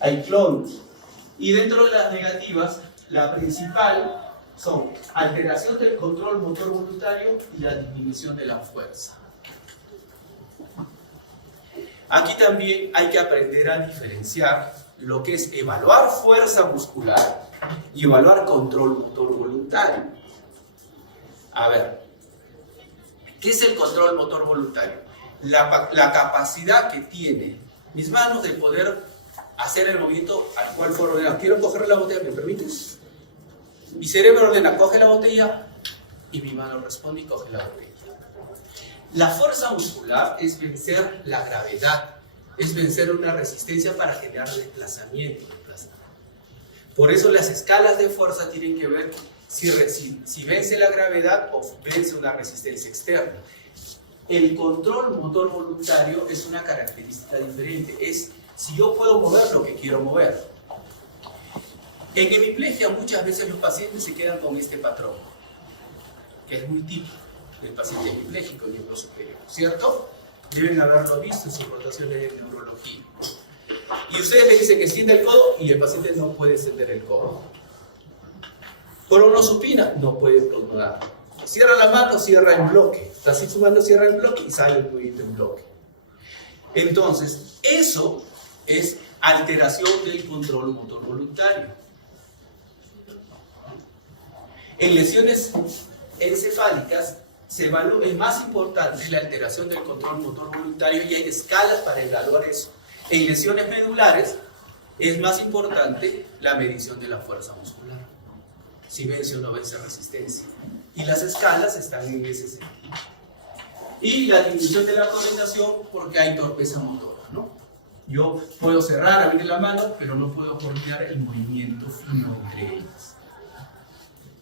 hay clones. Y dentro de las negativas, la principal son alteración del control motor voluntario y la disminución de la fuerza. Aquí también hay que aprender a diferenciar lo que es evaluar fuerza muscular y evaluar control motor voluntario. A ver, ¿qué es el control motor voluntario? La capacidad que tiene mis manos de poder hacer el movimiento al cual fue ordenado. Quiero coger la botella, ¿me permites? Mi cerebro ordena, coge la botella, y mi mano responde y coge la botella. La fuerza muscular es vencer la gravedad, es vencer una resistencia para generar desplazamiento. Por eso las escalas de fuerza tienen que ver si vence la gravedad o vence una resistencia externa. El control motor voluntario es una característica diferente. Es si yo puedo mover lo que quiero mover. En hemiplegia muchas veces los pacientes se quedan con este patrón, que es muy típico del paciente hemipléjico en miembro superior, ¿cierto? Deben haberlo visto en sus rotaciones de neurología. Y ustedes le dicen que extienda el codo y el paciente no puede extender el codo. Pronosupina, no puede prononar. Cierra la mano, cierra en bloque. Así su mano cierra en bloque y sale el movimiento en bloque. Entonces, eso es alteración del control motor voluntario. En lesiones encefálicas es más importante la alteración del control motor voluntario y hay escalas para evaluar eso. En lesiones medulares es más importante la medición de la fuerza muscular, si vence o no vence resistencia. Y las escalas están en ese sentido. Y la disminución de la coordinación porque hay torpeza motora, ¿no? Yo puedo cerrar, abrir la mano, pero no puedo coordinar el movimiento fino entre ellas.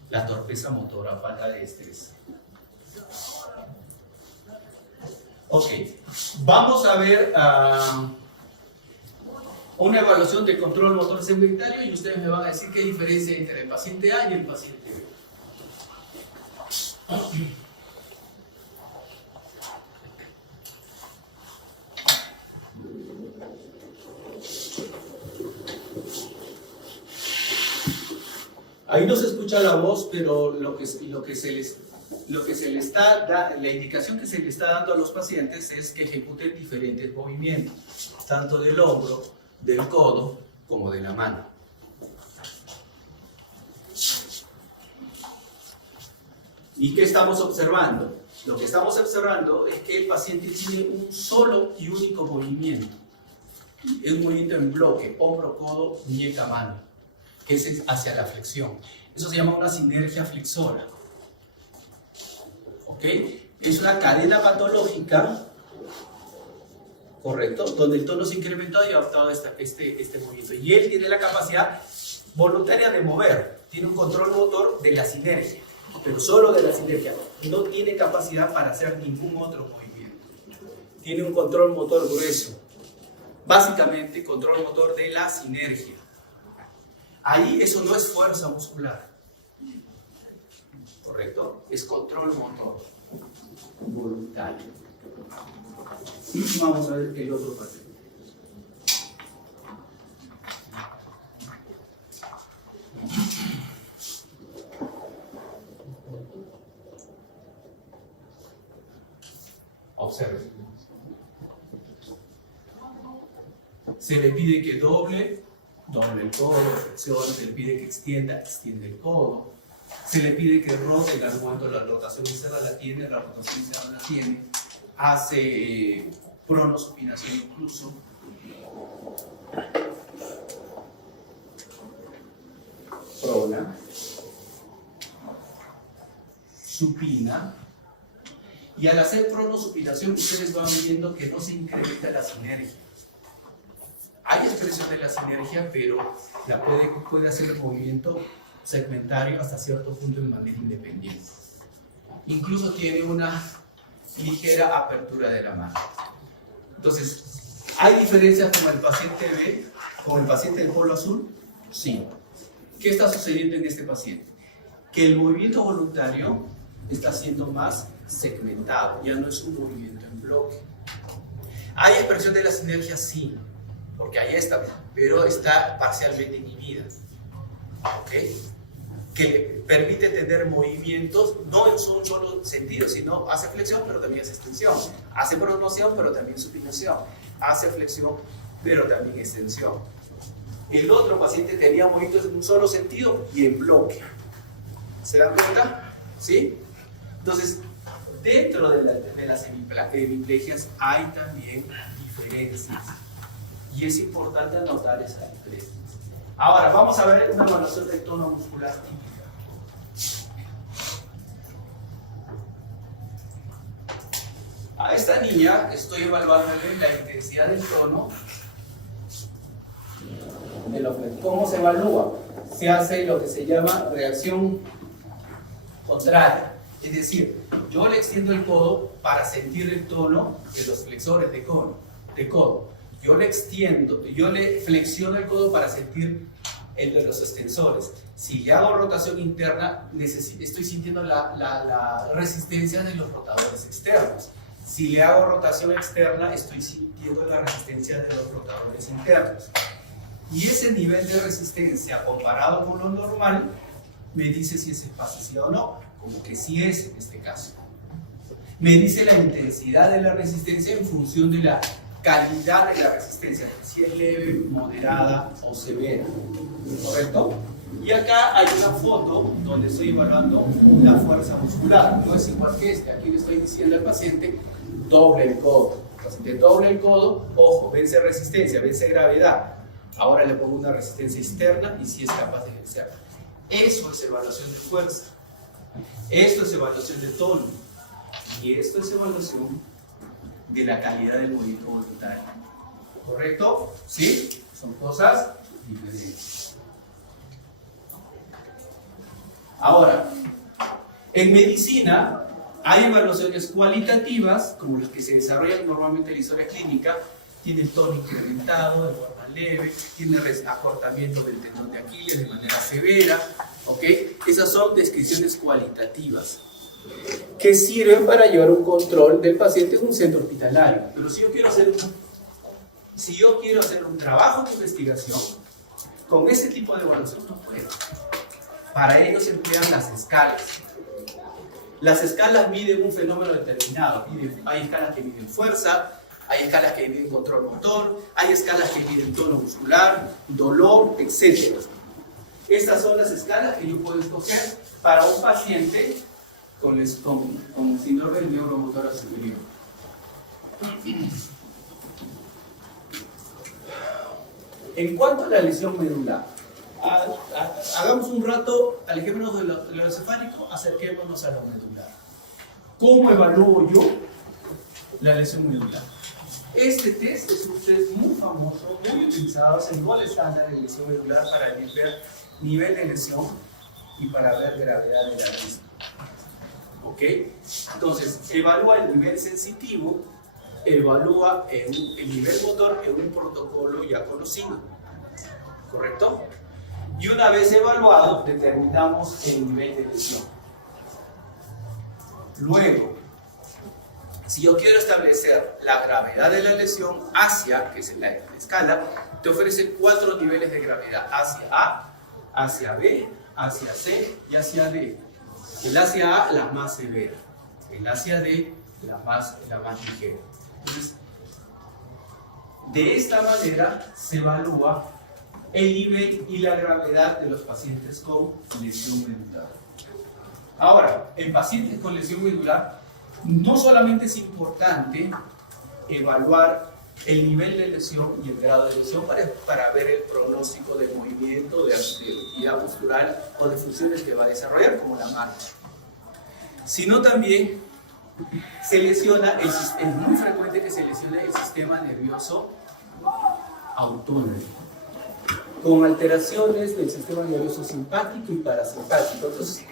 La torpeza motora, falta de estrés. Ok, vamos a ver una evaluación de control motor segmentario y ustedes me van a decir qué diferencia hay entre el paciente A y el paciente B. Ahí no se escucha la voz, pero lo que se les está la indicación que se le está dando a los pacientes es que ejecuten diferentes movimientos, tanto del hombro, del codo, como de la mano. ¿Y qué estamos observando? Lo que estamos observando es que el paciente tiene un solo y único movimiento. Es un movimiento en bloque, hombro, codo, muñeca, mano, que es hacia la flexión. Eso se llama una sinergia flexora. ¿Ok? Es una cadena patológica, correcto, donde el tono se incrementó y ha adoptado este movimiento. Y él tiene la capacidad voluntaria de mover, tiene un control motor de la sinergia, pero solo de la sinergia. No tiene capacidad para hacer ningún otro movimiento. Tiene un control motor grueso. Básicamente, control motor de la sinergia. Ahí eso no es fuerza muscular. ¿Correcto? Es control motor voluntario. Y vamos a ver el otro paciente. Observen. Se le pide que doble el codo, flexión, se le pide que extiende el codo. Se le pide que rote el argumento, la rotación interna la tiene, la rotación interna la tiene. Hace pronosupinación incluso. Prona. Supina. Y al hacer pronosupinación ustedes van viendo que no se incrementa la sinergia. Hay expresión de la sinergia, pero la puede hacer el movimiento segmentario hasta cierto punto de manera independiente. Incluso tiene una ligera apertura de la mano. Entonces, ¿hay diferencias con el paciente B, con el paciente del polo azul? Sí. ¿Qué está sucediendo en este paciente? Que el movimiento voluntario está siendo más segmentado, ya no es un movimiento en bloque. ¿Hay expresión de la sinergia? Sí, porque ahí está, pero está parcialmente inhibida. ¿Ok? Que permite tener movimientos no en un solo sentido, sino hace flexión pero también hace extensión, hace pronoción pero también supinación, hace flexión pero también extensión. El otro paciente tenía movimientos en un solo sentido y en bloque. ¿Se dan cuenta? ¿Sí? Entonces, dentro de las hemiplegias hay también diferencias y es importante anotar esa diferencia. Ahora, vamos a ver una evaluación del tono muscular típica. A esta niña estoy evaluándole la intensidad del tono. ¿Cómo se evalúa? se hace lo que se llama reacción contraria. Es decir, yo le extiendo el codo para sentir el tono de los flexores de codo. Yo le flexiono el codo para sentir el de los extensores. Si le hago rotación interna, estoy sintiendo la resistencia de los rotadores externos. Si le hago rotación externa, estoy sintiendo la resistencia de los rotadores internos. Y ese nivel de resistencia comparado con lo normal me dice si es espaciado o no, como que sí es en este caso. Me dice la intensidad de la resistencia en función de la calidad de la resistencia, si es leve, moderada o severa, ¿correcto? Y acá hay una foto donde estoy evaluando la fuerza muscular. No es igual que este. Aquí le estoy diciendo al paciente, doble el codo. El paciente doble el codo, ojo, vence resistencia, vence gravedad. Ahora le pongo una resistencia externa y si es capaz de vencer. Eso es evaluación de fuerza. Esto es evaluación de tono. Y esto es evaluación de la calidad del movimiento voluntario. ¿Correcto? ¿Sí? Son cosas diferentes. Ahora, en medicina hay evaluaciones cualitativas, como las que se desarrollan normalmente en la historia clínica. Tiene el tono incrementado de forma leve, tiene acortamiento del tendón de Aquiles de manera severa, ¿ok? Esas son descripciones cualitativas que sirven para llevar un control del paciente en un centro hospitalario. Pero si yo quiero hacer un trabajo de investigación, con ese tipo de evaluación no puedo. Para ello se emplean las escalas. Las escalas miden un fenómeno determinado. Hay escalas que miden fuerza, hay escalas que miden control motor, hay escalas que miden tono muscular, dolor, etc. Estas son las escalas que yo puedo escoger para un paciente con síndrome neuromotora superior. En cuanto a la lesión medular, hagamos un rato, alejémonos de lo encefálico, acerquémonos a lo medular. ¿Cómo evalúo yo la lesión medular? Este test es un test muy famoso, muy utilizado, es el gol estándar de lesión medular para ver nivel de lesión y para ver gravedad de la misma. ¿Ok? Entonces, evalúa el nivel sensitivo, evalúa el nivel motor en un protocolo ya conocido. ¿Correcto? Y una vez evaluado, determinamos el nivel de lesión. Luego, si yo quiero establecer la gravedad de la lesión hacia, que es la escala, te ofrece 4 niveles de gravedad: hacia A, hacia B, hacia C y hacia D. El hacia A, la más severa; el hacia D, la más ligera. Entonces, de esta manera se evalúa el nivel y la gravedad de los pacientes con lesión medular. Ahora, en pacientes con lesión medular, no solamente es importante evaluar el nivel de lesión y el grado de lesión para ver el pronóstico del movimiento, de actividad postural o de funciones que va a desarrollar, como la marcha, sino también se lesiona, es muy frecuente que se lesione el sistema nervioso autónomo, con alteraciones del sistema nervioso simpático y parasimpático. Entonces,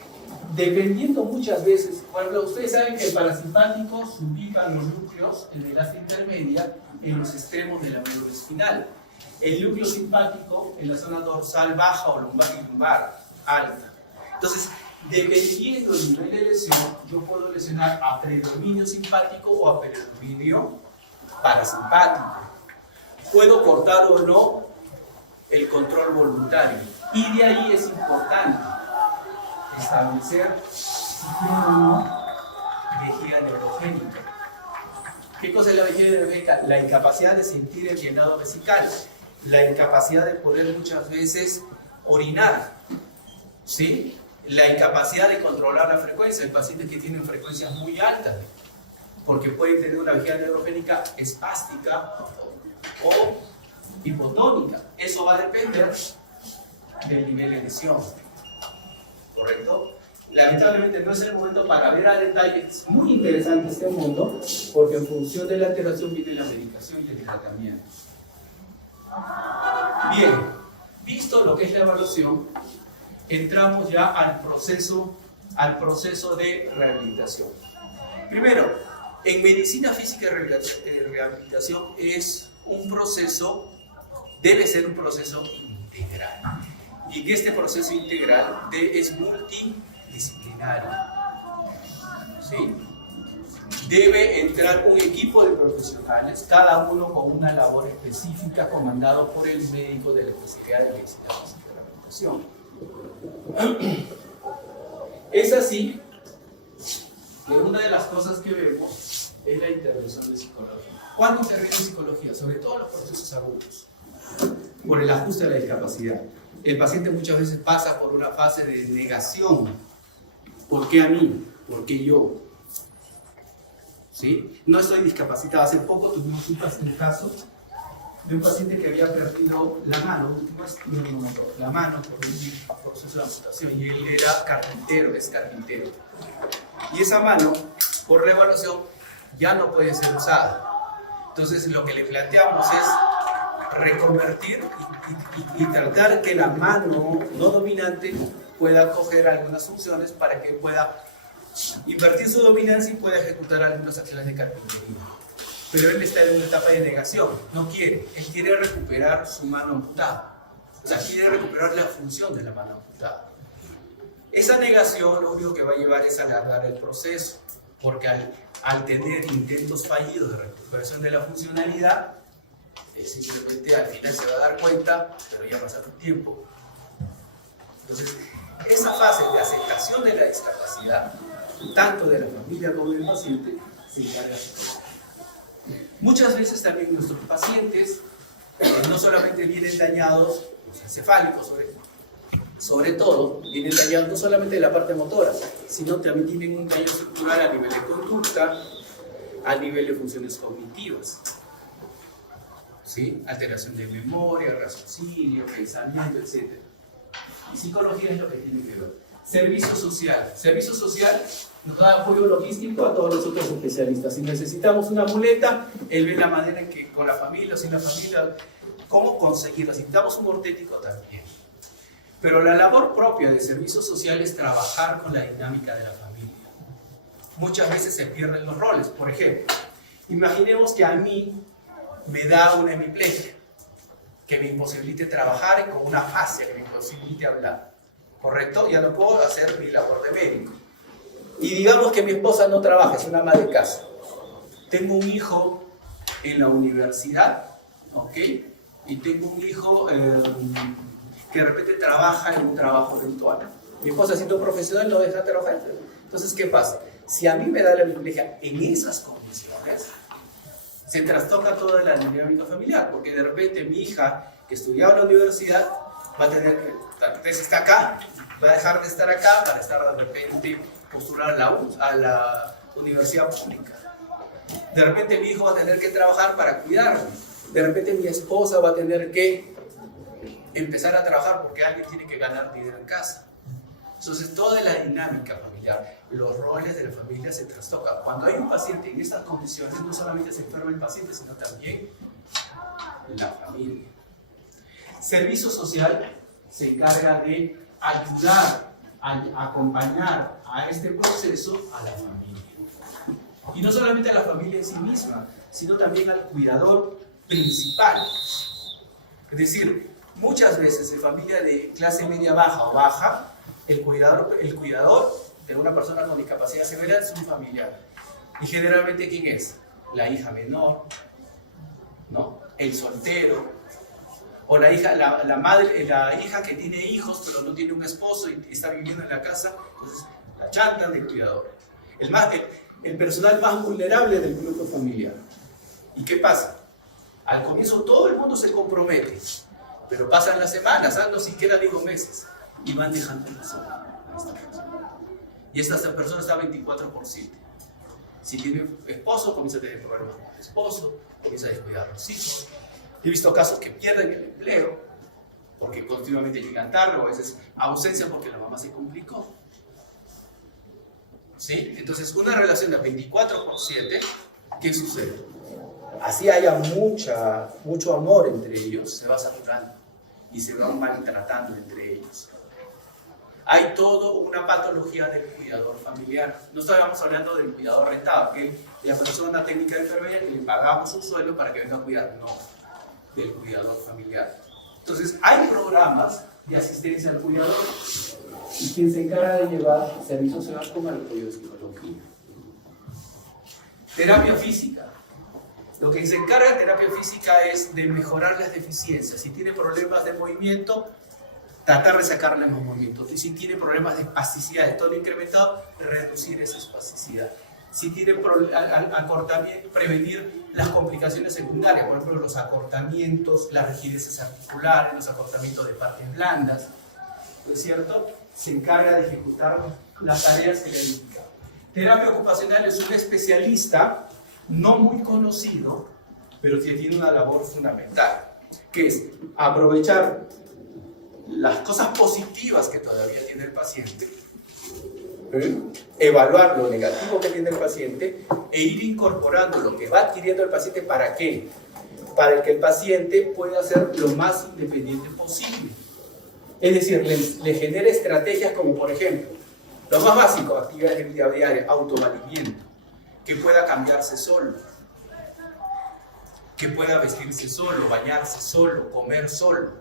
dependiendo muchas veces, cuando ustedes saben que el parasimpático se ubican los núcleos en el asta intermedia en los extremos de la médula espinal. El núcleo simpático en la zona dorsal baja o lumbar alta. Entonces, dependiendo del nivel de lesión, yo puedo lesionar a predominio simpático o a predominio parasimpático. Puedo cortar o no el control voluntario. Y de ahí es importante establecer si tiene o no vejiga neurogénica. ¿Qué cosa es la vejiga neurogénica? La incapacidad de sentir el llenado vesical, la incapacidad de poder muchas veces orinar, ¿sí? La incapacidad de controlar la frecuencia. Hay pacientes que tienen frecuencias muy altas porque pueden tener una vejiga neurogénica espástica o hipotónica. Eso va a depender del nivel de lesión. ¿Correcto? Lamentablemente no es el momento para ver a detalle. Es muy interesante este mundo porque en función de la alteración viene la medicación y el tratamiento. Bien, Visto lo que es la evaluación, entramos ya al proceso de rehabilitación. Primero, en medicina física y rehabilitación es un proceso, debe ser un proceso integral. Y que este proceso integral es multidisciplinario. ¿Sí? Debe entrar un equipo de profesionales, cada uno con una labor específica, comandado por el médico de la especialidad de medicina física y rehabilitación. Es así que una de las cosas que vemos es la intervención de psicología. ¿Cuándo interviene en psicología? Sobre todo en los procesos agudos, por el ajuste de la discapacidad. El paciente muchas veces pasa por una fase de negación. ¿Por qué a mí? ¿Por qué yo? ¿Sí? No estoy discapacitado. Hace poco tuvimos un caso de un paciente que había perdido la mano, la mano por un proceso de amputación, y él era carpintero, es carpintero. Y esa mano, por la evaluación, ya no puede ser usada. Entonces lo que le planteamos es reconvertir y tratar que la mano no dominante pueda coger algunas funciones para que pueda invertir su dominancia y pueda ejecutar algunas acciones de carpintería. Pero él está en una etapa de negación, no quiere, él quiere recuperar su mano amputada, o sea, quiere recuperar la función de la mano amputada. Esa negación lo único que va a llevar es a alargar el proceso, porque al tener intentos fallidos de recuperación de la funcionalidad, simplemente al final se va a dar cuenta, pero ya ha pasado un tiempo. Entonces, esa fase de aceptación de la discapacidad, tanto de la familia como del paciente, se encarga de. Muchas veces también nuestros pacientes no solamente vienen dañados, los encefálicos sobre todo, vienen dañados no solamente de la parte motora, sino también tienen un daño estructural a nivel de conducta, a nivel de funciones cognitivas. ¿Sí? Alteración de memoria, raciocinio, pensamiento, etc. Y psicología es lo que tiene que ver. Servicio social. Servicio social nos da apoyo logístico a todos los otros especialistas. Si necesitamos una muleta, él ve la manera en que con la familia o sin la familia, cómo conseguirla. Si necesitamos un ortético también. Pero la labor propia de servicio social es trabajar con la dinámica de la familia. Muchas veces se pierden los roles. Por ejemplo, imaginemos que a mí me da una hemiplegia que me imposibilite trabajar, con una fascia que me imposibilite hablar. ¿Correcto? Ya no puedo hacer mi labor de médico. Y digamos que mi esposa no trabaja, es una ama de casa. Tengo un hijo en la universidad, ¿ok? Y tengo un hijo que de repente trabaja en un trabajo eventual. Mi esposa, siendo profesional, no deja de trabajar. Entonces, ¿qué pasa? Si a mí me da la hemiplegia en esas condiciones, se trastoca toda la dinámica familiar, porque de repente mi hija, que estudiaba en la universidad, va a tener que, tal vez está acá, va a dejar de estar acá para estar de repente postular a la universidad pública. De repente mi hijo va a tener que trabajar para cuidarme. De repente mi esposa va a tener que empezar a trabajar porque alguien tiene que ganar dinero en casa. Entonces toda la dinámica familiar, los roles de la familia se trastocan. Cuando hay un paciente en estas condiciones, no solamente se enferma el paciente, sino también la familia. Servicio social se encarga de ayudar, a acompañar a este proceso a la familia. Y no solamente a la familia en sí misma, sino también al cuidador principal. Es decir, muchas veces en familia de clase media baja o baja, el cuidador de una persona con discapacidad severa es un familiar. Y generalmente, ¿quién es? La hija menor, ¿no? El soltero, o la hija, la madre, la hija que tiene hijos pero no tiene un esposo y está viviendo en la casa. Entonces la chantan de cuidador. El personal más vulnerable del grupo familiar. ¿Y qué pasa? Al comienzo todo el mundo se compromete, pero pasan las semanas, no siquiera digo meses, y van dejando la sola a esta persona. Y esta persona está 24/7. Si tiene esposo, comienza a tener problemas con el esposo, comienza a descuidar a los hijos. He visto casos que pierden el empleo porque continuamente llegan tarde, o a veces ausencia porque la mamá se complicó. ¿Sí? Entonces, una relación de 24/7, ¿qué sucede? Así haya mucho amor entre ellos, se va saturando. y se van maltratando entre ellos. Hay toda una patología del cuidador familiar. No estábamos hablando del cuidador rentado, que la persona técnica de enfermería que le pagamos un sueldo para que venga a cuidar. No, del cuidador familiar. Entonces, hay programas de asistencia al cuidador y quien se encarga de llevar servicios se va como el apoyo de psicología. Terapia física. Lo que se encarga de terapia física es de mejorar las deficiencias. Si tiene problemas de movimiento, tratar de sacarle los movimientos. Y si tiene problemas de espasticidad de tono incrementado, reducir esa espasticidad. Si tiene acortamiento, prevenir las complicaciones secundarias, por ejemplo, los acortamientos, las rigideces articulares, los acortamientos de partes blandas, ¿no es cierto? Se encarga de ejecutar las tareas que le indican. Terapia ocupacional es un especialista no muy conocido, pero que tiene una labor fundamental, que es aprovechar las cosas positivas que todavía tiene el paciente, evaluar lo negativo que tiene el paciente e ir incorporando lo que va adquiriendo el paciente. ¿Para qué? Para que el paciente pueda ser lo más independiente posible. Es decir, le genere estrategias como, por ejemplo, lo más básico, actividades de vida diaria, autovalimiento, que pueda cambiarse solo, que pueda vestirse solo, bañarse solo, comer solo.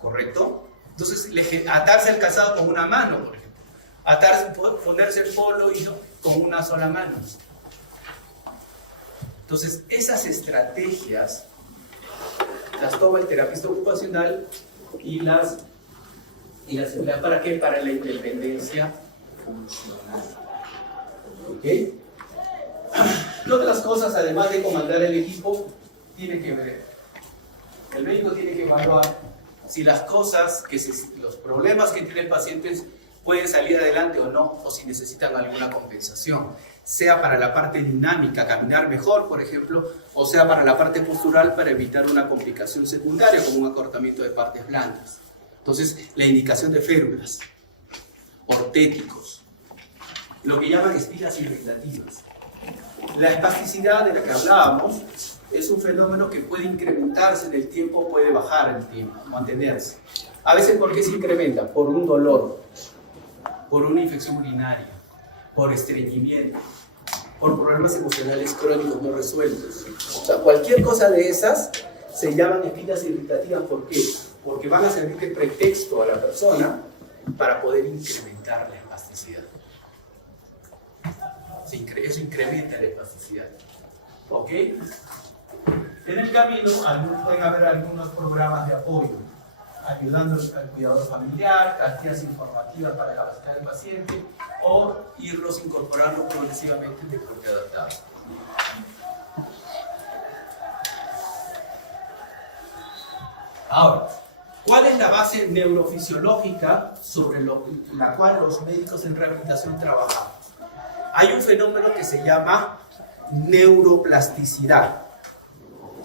¿Correcto? Entonces, atarse el calzado con una mano, por ejemplo. Ponerse el polo y no, con una sola mano. Entonces, esas estrategias las toma el terapista ocupacional y las emplea ¿para qué? Para la independencia funcional. ¿Ok? ¿Qué otras cosas, además de comandar el equipo, tiene que ver? El médico tiene que evaluar si las cosas, los problemas que tiene el paciente pueden salir adelante o no, o si necesitan alguna compensación, sea para la parte dinámica, caminar mejor, por ejemplo, o sea para la parte postural para evitar una complicación secundaria como un acortamiento de partes blandas. Entonces, la indicación de férulas, ortéticos, lo que llaman espinas irritativas. La espasticidad de la que hablábamos es un fenómeno que puede incrementarse en el tiempo, puede bajar en el tiempo, mantenerse. A veces, ¿por qué se incrementa? Por un dolor, por una infección urinaria, por estreñimiento, por problemas emocionales crónicos no resueltos. O sea, cualquier cosa de esas se llaman espinas irritativas. ¿Por qué? Porque van a servir de pretexto a la persona para poder incrementar la espasticidad. Eso incrementa la espasticidad. ¿Ok? En el camino pueden haber algunos programas de apoyo, ayudando al cuidador familiar, actividades informativas para capacitar al paciente o irlos incorporando progresivamente en deporte adaptado. Ahora, ¿cuál es la base neurofisiológica sobre la cual los médicos en rehabilitación trabajamos? Hay un fenómeno que se llama neuroplasticidad.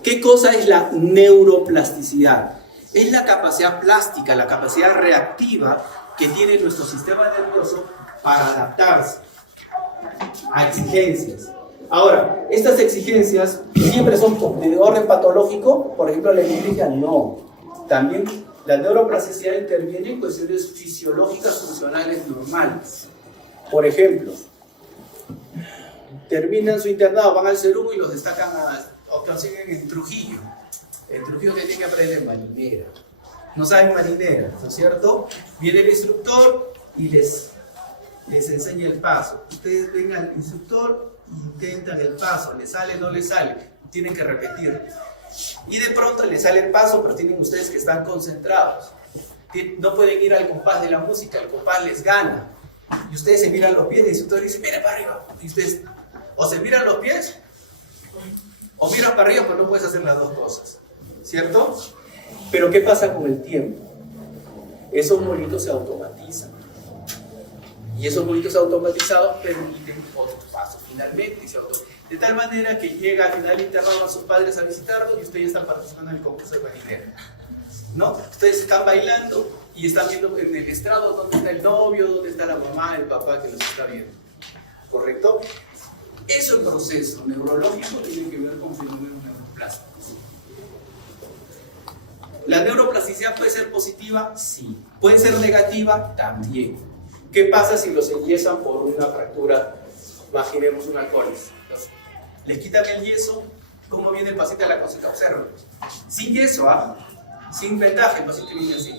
¿Qué cosa es la neuroplasticidad? Es la capacidad plástica, la capacidad reactiva que tiene nuestro sistema nervioso para adaptarse a exigencias. Ahora, estas exigencias siempre son de orden patológico, por ejemplo la hemiplegia, no. También la neuroplasticidad interviene en cuestiones fisiológicas funcionales normales. Por ejemplo, terminan su internado, van al Cerú y los destacan o consiguen en Trujillo. En Trujillo tienen que aprender marinera. No saben marinera, ¿no es cierto? Viene el instructor y les enseña el paso. Ustedes ven al instructor, intentan el paso, les sale, no les sale, tienen que repetir. Y de pronto les sale el paso, pero tienen ustedes que estar concentrados. No pueden ir al compás de la música, el compás les gana. Y ustedes se miran los pies y el instructor dice, mira para arriba. Y ustedes o se miran los pies o miran para arriba, pero no puedes hacer las dos cosas, ¿cierto? Pero ¿qué pasa con el tiempo? Esos monitos se automatizan. Y esos monitos automatizados permiten otro paso finalmente. De tal manera que llega al final del internado a sus padres a visitarlos y ustedes están participando en el concurso de marinera, ¿no? Ustedes están bailando y están viendo en el estrado dónde está el novio, dónde está la mamá, el papá que los está viendo. ¿Correcto? Eso es proceso neurológico tiene que ver con fenómenos neuroplásticos. ¿La neuroplasticidad puede ser positiva? Sí. ¿Puede ser negativa? También. ¿Qué pasa si los enyesan por una fractura? Imaginemos una colis. Entonces, les quitan el yeso. ¿Cómo viene el paciente a la consulta? Observen. Sin yeso, sin vendaje, el paciente viene así.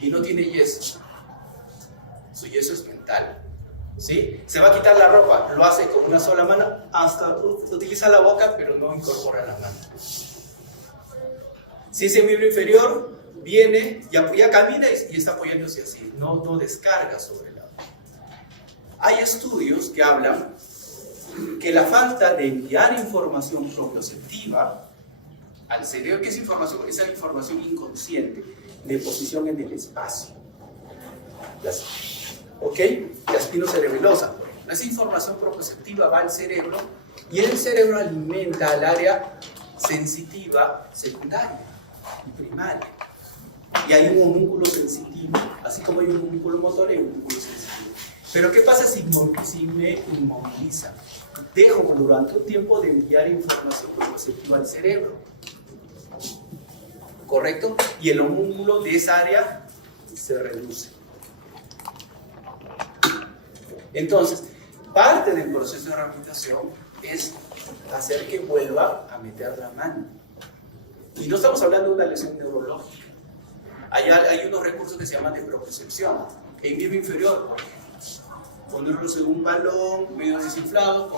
Y no tiene yeso. Su yeso es mental. ¿Sí? Se va a quitar la ropa, lo hace con una sola mano, hasta utiliza la boca, pero no incorpora la mano. Si ese miembro inferior viene, ya camina y está apoyándose así, no descarga sobre la boca. Hay estudios que hablan que la falta de enviar información propioceptiva al cerebro, ¿qué es información? Es la información inconsciente de posición en el espacio. ¿Ok? La espinocerebelosa. Esa información propioceptiva va al cerebro y el cerebro alimenta al área sensitiva secundaria y primaria. Y hay un homúnculo sensitivo, así como hay un homúnculo motor y un homúnculo sensitivo. Pero ¿qué pasa si me inmoviliza? Dejo durante un tiempo de enviar información propioceptiva al cerebro. ¿Correcto? Y el homúnculo de esa área se reduce. Entonces, parte del proceso de rehabilitación es hacer que vuelva a meter la mano. Y no estamos hablando de una lesión neurológica. Hay unos recursos que se llaman de propiocepción. En miembro inferior, ponerlos en un balón medio desinflado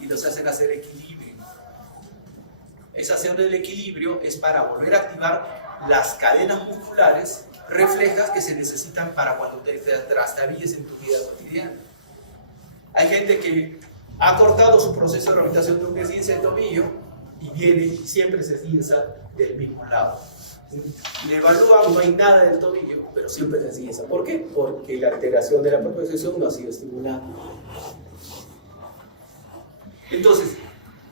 y los hacen hacer equilibrio. Esa hacer del equilibrio es para volver a activar las cadenas musculares reflejas que se necesitan para cuando te trastabilles en tu vida cotidiana. Hay gente que ha cortado su proceso de rehabilitación de un esguince de tobillo y viene y siempre se esguinza del mismo lado. Le evalúan, no hay nada del tobillo, pero siempre se esguinza. ¿Por qué? Porque la alteración de la propiocepción no ha sido estimulada. Entonces,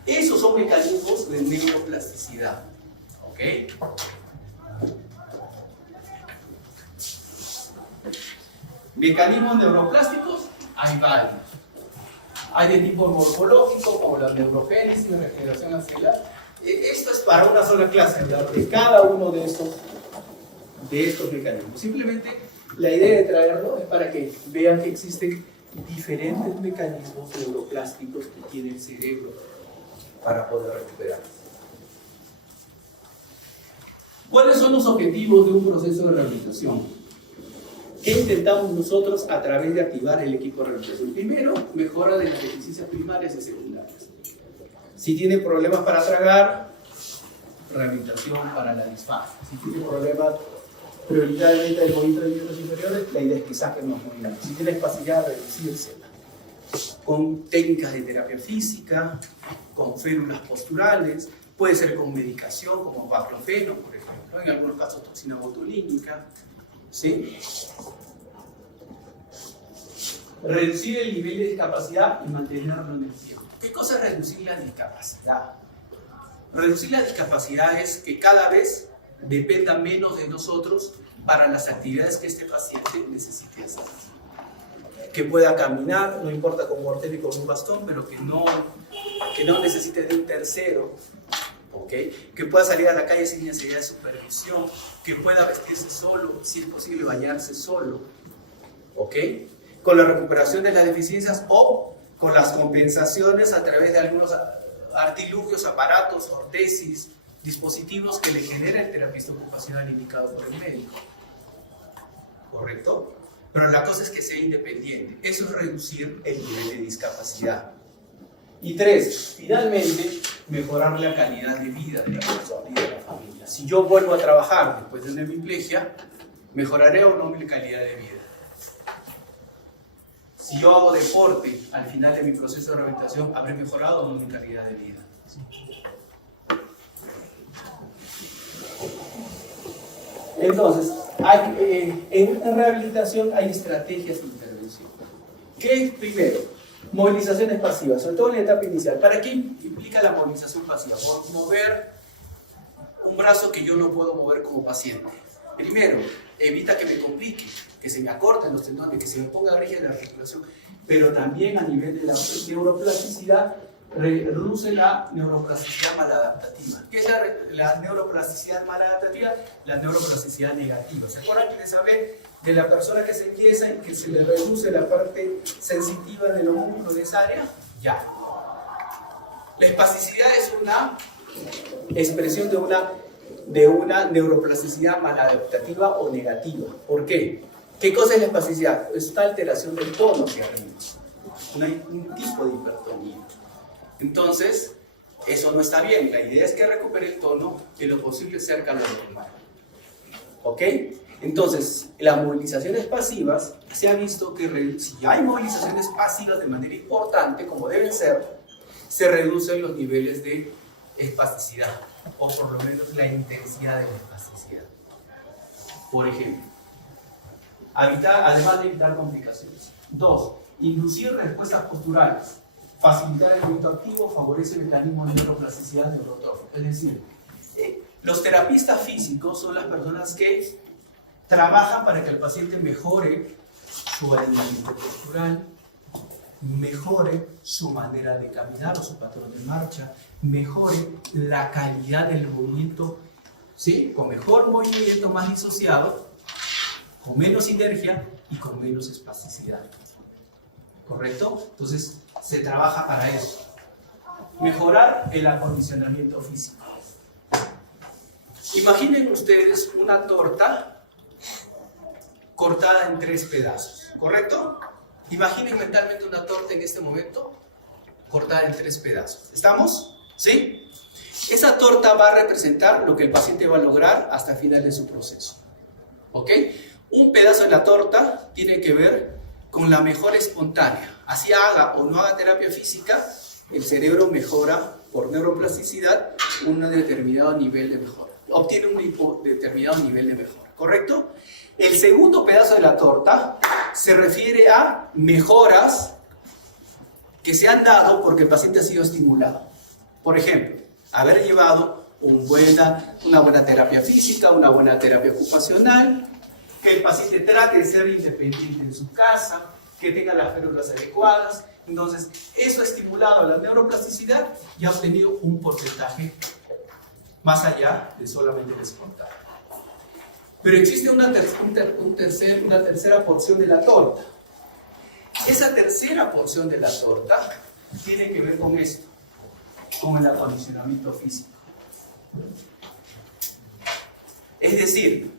esos son mecanismos de neuroplasticidad. ¿Ok? Mecanismos neuroplásticos, hay varios. Hay de tipo morfológico, como la neurogénesis, la regeneración axilar. Esto es para una sola clase, hablar de cada uno de estos mecanismos. Simplemente la idea de traerlo es para que vean que existen diferentes mecanismos neuroplásticos que tiene el cerebro para poder recuperar. ¿Cuáles son los objetivos de un proceso de rehabilitación? ¿Qué intentamos nosotros a través de activar el equipo de rehabilitación? Primero, mejora de las deficiencias primarias y secundarias. Si tiene problemas para tragar, rehabilitación para la disfagia. Si tiene problemas prioritariamente del movimiento de miembros inferiores, la idea es que saquen los movimientos. Si tiene espacidad, reducírsela. Con técnicas de terapia física, con férulas posturales, puede ser con medicación como baclofeno, por ejemplo, en algunos casos toxina botulínica. ¿Sí? Reducir el nivel de discapacidad y mantenerlo en el tiempo. ¿Qué cosa es reducir la discapacidad? Reducir la discapacidad es que cada vez dependa menos de nosotros para las actividades que este paciente necesite hacer. Que pueda caminar, no importa con mortero y con un bastón, pero que no necesite de un tercero. ¿Okay? Que pueda salir a la calle sin necesidad de supervisión, que pueda vestirse solo, si es posible bañarse solo, ¿okay? Con la recuperación de las deficiencias o con las compensaciones a través de algunos artilugios, aparatos, ortesis, dispositivos que le genera el terapista ocupacional indicado por el médico. ¿Correcto? Pero la cosa es que sea independiente. Eso es reducir el nivel de discapacidad. Y 3, finalmente, mejorar la calidad de vida de la persona y de la familia. Si yo vuelvo a trabajar después de una hemiplegia, ¿mejoraré o no mi calidad de vida? Si yo hago deporte al final de mi proceso de rehabilitación, ¿habré mejorado o no mi calidad de vida? Entonces, en rehabilitación hay estrategias de intervención. ¿Qué es primero? Movilizaciones pasivas, sobre todo en la etapa inicial. ¿Para qué implica la movilización pasiva? Por mover un brazo que yo no puedo mover como paciente. Primero, evita que me complique, que se me acorten los tendones, que se me ponga rígida la articulación, pero también a nivel de la neuroplasticidad reduce la neuroplasticidad maladaptativa. ¿Qué es la neuroplasticidad maladaptativa? La neuroplasticidad negativa. ¿Se acuerdan que les hablé de la persona que se enyesa y que se le reduce la parte sensitiva de los músculos de esa área? Ya. La espasticidad es una expresión de una neuroplasticidad maladaptativa o negativa. ¿Por qué? ¿Qué cosa es la espasticidad? Es una alteración del tono hacia arriba, un tipo de hipertonía. Entonces, eso no está bien. La idea es que recupere el tono de lo posible cerca de lo normal. ¿Ok? Entonces, las movilizaciones pasivas, se ha visto que si hay movilizaciones pasivas de manera importante, como deben ser, se reducen los niveles de espasticidad, o por lo menos la intensidad de la espasticidad. Por ejemplo, además de evitar complicaciones. 2. Inducir respuestas posturales. Facilitar el movimiento activo, favorece mecanismos de neuroplasticidad neurotrófica. Es decir, los terapistas físicos son las personas que trabajan para que el paciente mejore su alineamiento postural, mejore su manera de caminar o su patrón de marcha, mejore la calidad del movimiento, ¿sí? Con mejor movimiento, más disociado, con menos sinergia y con menos espasticidad. ¿Correcto? Entonces, se trabaja para eso. Mejorar el acondicionamiento físico. Imaginen ustedes una torta cortada en 3 pedazos, ¿correcto? Imaginen mentalmente una torta en este momento cortada en 3 pedazos. ¿Estamos? ¿Sí? Esa torta va a representar lo que el paciente va a lograr hasta el final de su proceso. ¿Ok? Un pedazo de la torta tiene que ver con la mejora espontánea. Así haga o no haga terapia física, el cerebro mejora por neuroplasticidad un determinado nivel de mejora. Obtiene un determinado nivel de mejora, ¿correcto? El segundo pedazo de la torta se refiere a mejoras que se han dado porque el paciente ha sido estimulado. Por ejemplo, haber llevado una buena terapia física, una buena terapia ocupacional, que el paciente trate de ser independiente en su casa, que tenga las férulas adecuadas. Entonces, eso ha estimulado la neuroplasticidad y ha obtenido un porcentaje más allá de solamente el espontáneo. Pero existe una tercera porción de la torta. Esa tercera porción de la torta tiene que ver con esto, con el acondicionamiento físico. Es decir,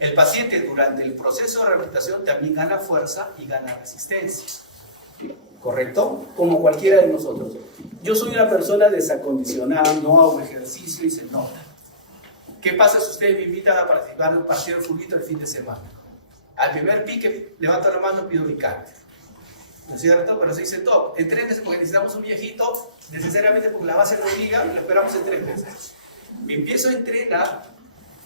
el paciente durante el proceso de rehabilitación también gana fuerza y gana resistencia. ¿Correcto? Como cualquiera de nosotros. Yo soy una persona desacondicionada, no hago ejercicio y se nota. ¿Qué pasa si ustedes me invitan a participar en un partido de fútbol el fin de semana? Al primer pique, levanto la mano y pido mi cárter. ¿No es cierto? Pero se dice top. En 3 meses, porque necesitamos un viejito, necesariamente porque la base lo obliga, y lo esperamos en 3 meses. Me empiezo a entrenar,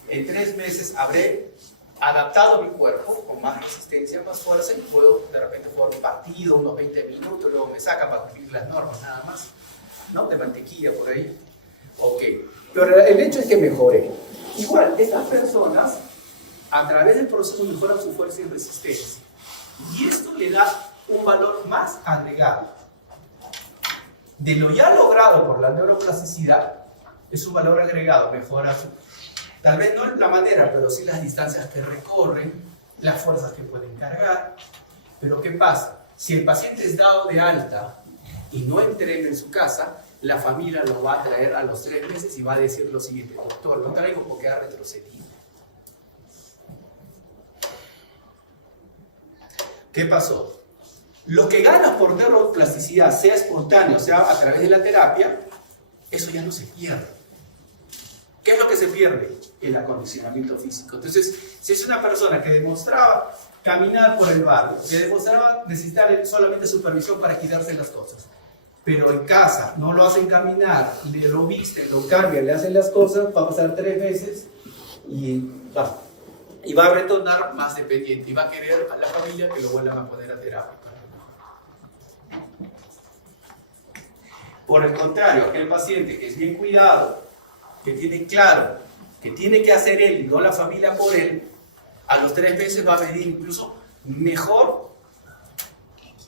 en 3 meses habré adaptado mi cuerpo con más resistencia, más fuerza, y puedo de repente jugar un partido, unos 20 minutos, luego me saca para cumplir las normas, nada más, ¿no? De mantequilla por ahí. Ok, pero el hecho es que mejore. Igual, estas personas, a través del proceso, mejoran su fuerza y resistencia. Y esto le da un valor más agregado. De lo ya logrado por la neuroplasticidad, es un valor agregado, mejora su... Tal vez no la manera, pero sí las distancias que recorren, las fuerzas que pueden cargar. Pero ¿qué pasa? Si el paciente es dado de alta y no entrena en su casa, la familia lo va a traer a los 3 meses y va a decir lo siguiente: doctor, lo traigo porque ha retrocedido. ¿Qué pasó? Lo que ganas por neuroplasticidad, sea espontáneo, sea a través de la terapia, eso ya no se pierde. ¿Qué es lo que se pierde? El acondicionamiento físico. Entonces, si es una persona que demostraba caminar por el barrio, que demostraba necesitar solamente supervisión para quitarse las cosas, pero en casa no lo hacen caminar, lo visten, lo cambian, le hacen las cosas, va a pasar 3 meses y va a retornar más dependiente y va a querer a la familia que lo vuelvan a poner a terapia. Por el contrario, aquel paciente que es bien cuidado, que tiene claro que tiene que hacer él y no la familia por él, a los 3 meses va a venir incluso mejor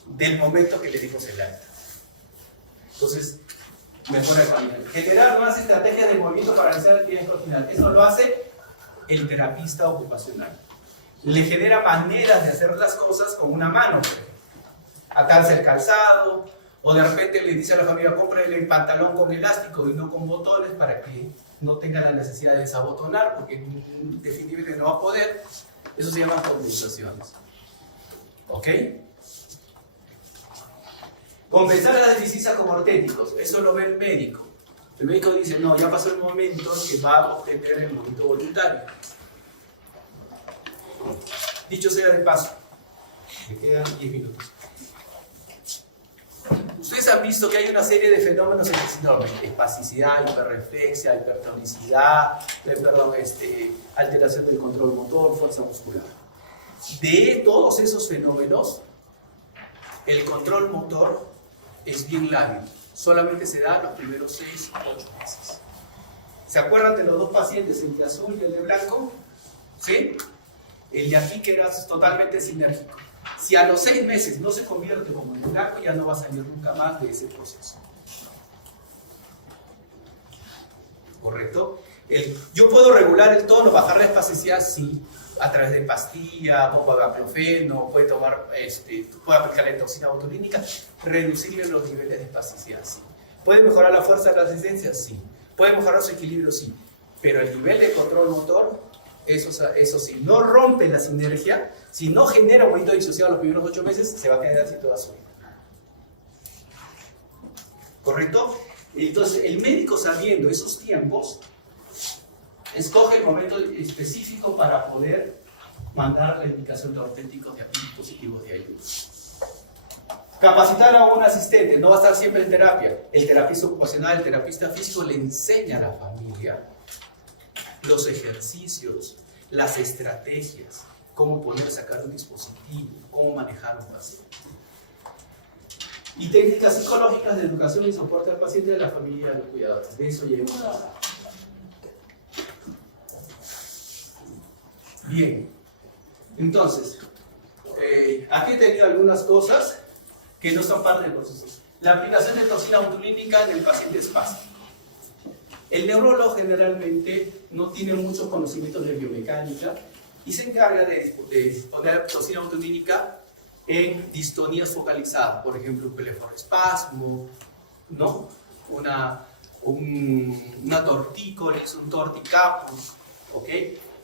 del momento que le dimos el alta. Entonces, mejora el camino. Generar nuevas estrategias de movimiento para realizar actividades continuas. Eso lo hace el terapista ocupacional. Le genera maneras de hacer las cosas con una mano, por ejemplo. Atarse el calzado, o de repente le dice a la familia, cómprele el pantalón con elástico y no con botones para que no tenga la necesidad de desabotonar, porque definitivamente no va a poder. Eso se llama compensaciones. ¿Ok? Compensar las deficiencias como ortéticos, eso lo ve el médico. El médico dice, no, ya pasó el momento que va a obtener el movimiento voluntario. Dicho sea de paso, me quedan 10 minutos. Ustedes han visto que hay una serie de fenómenos en el síndrome: espasticidad, hiperreflexia, hipertonicidad, alteración del control motor, fuerza muscular. De todos esos fenómenos, el control motor es bien lábil. Solamente se da los primeros 6 a 8 meses. ¿Se acuerdan de los dos pacientes, el de azul y el de blanco? ¿Sí? El de aquí que era totalmente sinérgico. Si a los 6 meses no se convierte como en el blanco, ya no va a salir nunca más de ese proceso. ¿Correcto? Yo puedo regular el tono, bajar la espasticidad, sí, a través de pastilla, bomba de baclofeno, puede aplicar la toxina botulínica, reducirle los niveles de espasticidad, sí. ¿Puede mejorar la fuerza de la resistencia? Sí. ¿Puede mejorar su equilibrio? Sí. Pero el nivel de control motor, eso sí, no rompe la sinergia, si no genera un movimiento disociado los primeros 8 meses, se va a quedar así toda su vida. ¿Correcto? Entonces, el médico, sabiendo esos tiempos, escoge el momento específico para poder mandar la indicación de ortéticos, de dispositivos de ayuda. Capacitar a un asistente, no va a estar siempre en terapia. El terapista ocupacional, el terapista físico le enseña a la familia los ejercicios, las estrategias, cómo poner, sacar un dispositivo, cómo manejar un paciente. Y técnicas psicológicas de educación y soporte al paciente, de la familia y de los cuidadores. De eso ya hemos hablado. Bien, entonces, aquí he tenido algunas cosas que no son parte del proceso. La aplicación de toxina botulínica en el paciente espástico. El neurólogo generalmente no tiene muchos conocimientos de biomecánica y se encarga de poner toxina botulínica en distonías focalizadas, por ejemplo, un plefoespasmo, ¿no? una tortícolis, un torticapus, ¿ok?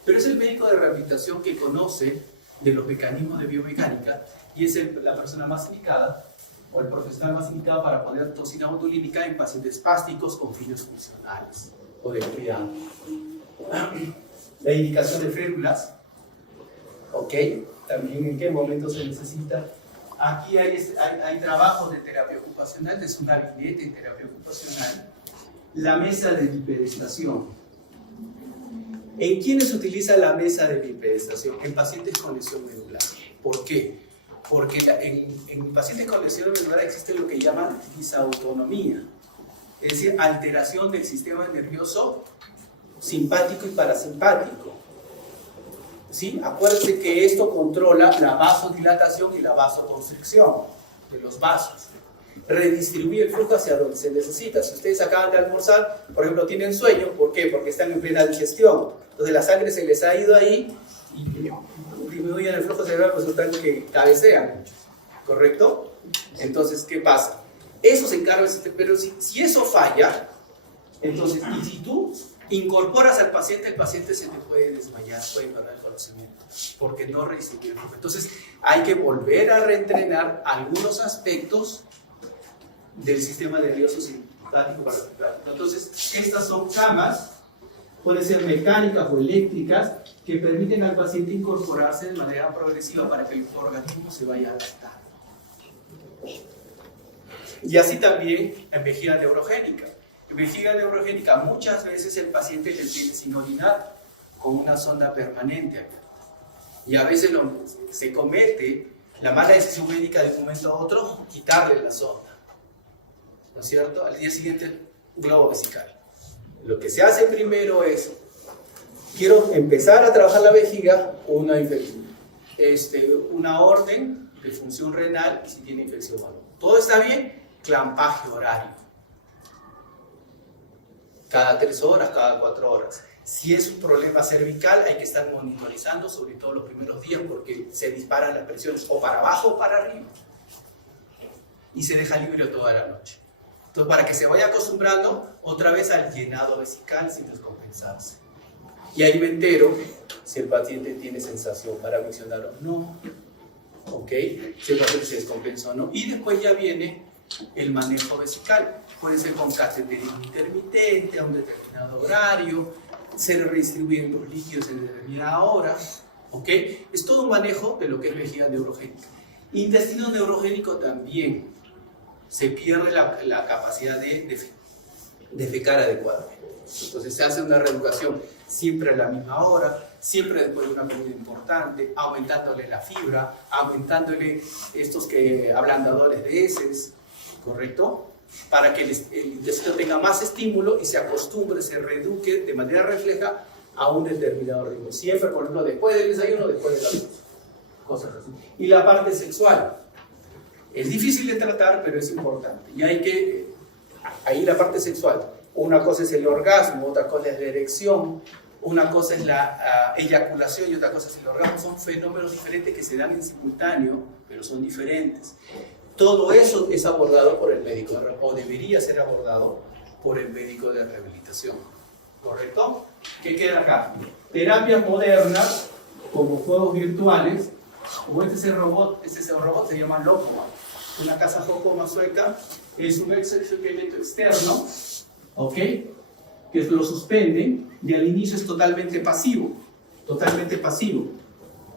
Pero es el médico de rehabilitación que conoce de los mecanismos de biomecánica y es la persona más indicada o el profesional más indicado para poner toxina botulínica en pacientes espásticos con fines funcionales o de cuidado. La indicación de férulas, ¿ok? También en qué momento se necesita. Aquí hay trabajos de terapia ocupacional, es un gabinete de terapia ocupacional. La mesa de bipedestación. ¿En quiénes se utiliza la mesa de bipedestación? En pacientes con lesión medular. ¿Por qué? Porque en pacientes con lesión medular existe lo que llaman disautonomía, es decir, alteración del sistema nervioso simpático y parasimpático. ¿Sí? Acuérdense que esto controla la vasodilatación y la vasoconstricción de los vasos. Redistribuye el flujo hacia donde se necesita. Si ustedes acaban de almorzar, por ejemplo, tienen sueño, ¿por qué? Porque están en plena digestión. Entonces la sangre se les ha ido ahí y disminuyen el flujo cerebral, resulta que cabecean mucho. ¿Correcto? Entonces, ¿qué pasa? Eso se encarga, pero si eso falla, entonces, y si tú incorporas al paciente, el paciente se te puede desmayar, puede perder el conocimiento, porque no redistribuye el flujo. Entonces, hay que volver a reentrenar algunos aspectos del sistema nervioso simpático parasimpático. Entonces, estas son camas, pueden ser mecánicas o eléctricas, que permiten al paciente incorporarse de manera progresiva para que el organismo se vaya adaptando. Y así también en vejiga neurogénica. En vejiga neurogénica muchas veces el paciente le tiene sin orinar con una sonda permanente acá. Y a veces se comete la mala decisión médica de un momento a otro quitarle la sonda, ¿no es cierto? Al día siguiente, un globo vesical. Lo que se hace primero es, quiero empezar a trabajar la vejiga, una orden de función renal y si tiene infección o algo. Todo está bien, clampaje horario. Cada 3 horas, cada 4 horas. Si es un problema cervical, hay que estar monitorizando, sobre todo los primeros días, porque se disparan las presiones o para abajo o para arriba. Y se deja libre toda la noche. Entonces, para que se vaya acostumbrando otra vez al llenado vesical sin descompensarse. Y ahí me entero si el paciente tiene sensación paramiccional o no. ¿Ok? Si el paciente se descompensa o no. Y después ya viene el manejo vesical. Puede ser con cateterismo intermitente a un determinado horario, se redistribuyen los líquidos en determinada hora. ¿Ok? Es todo un manejo de lo que es vejiga neurogénica. Intestino neurogénico también. Se pierde la capacidad de defecar adecuadamente. Entonces se hace una reeducación siempre a la misma hora, siempre después de una comida importante, aumentándole la fibra, aumentándole estos ablandadores de heces, ¿correcto? Para que el intestino tenga más estímulo y se acostumbre, se reeduque de manera refleja a un determinado ritmo. Siempre, por ejemplo, después del desayuno, después del almuerzo. Cosas así. Y la parte sexual. Es difícil de tratar, pero es importante. Y ahí la parte sexual. Una cosa es el orgasmo, otra cosa es la erección, una cosa es la eyaculación y otra cosa es el orgasmo. Son fenómenos diferentes que se dan en simultáneo, pero son diferentes. Todo eso es abordado por el médico, o debería ser abordado por el médico de rehabilitación. ¿Correcto? ¿Qué queda acá? Terapias modernas, como juegos virtuales, como este robot se llama Locoma. Una casa Jocoma sueca, es un exoesqueleto externo, ¿ok? Que lo suspenden y al inicio es totalmente pasivo,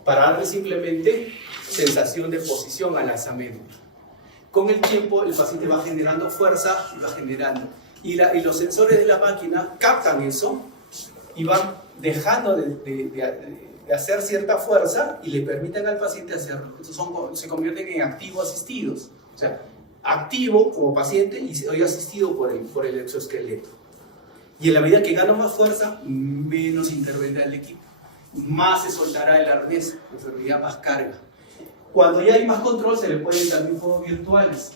para darle simplemente sensación de posición a la médula. Con el tiempo el paciente va generando fuerza y va generando. Y los sensores de la máquina captan eso y van dejando de hacer cierta fuerza y le permiten al paciente hacerlo. Entonces se convierten en activos asistidos. O sea, activo como paciente y soy asistido por el exoesqueleto. Y en la medida que gano más fuerza, menos intervendrá el equipo. Más se soltará el arnés, enfermedad más carga. Cuando ya hay más control, se le pueden también juegos virtuales.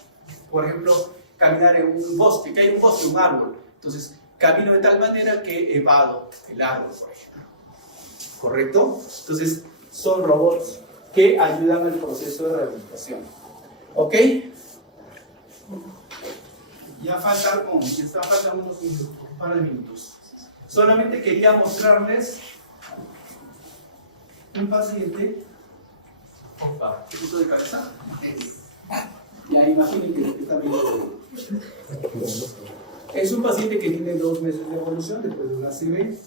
Por ejemplo, caminar en un bosque, que hay un bosque, un árbol. Entonces, camino de tal manera que evado el árbol, por ejemplo. ¿Correcto? Entonces, son robots que ayudan al proceso de rehabilitación. ¿Ok? Ya faltan unos minutos, un par de minutos. Solamente quería mostrarles un paciente. Opa, ¿qué punto de cabeza? Ya imaginen que también es un paciente que tiene 2 meses de evolución después de una ACV.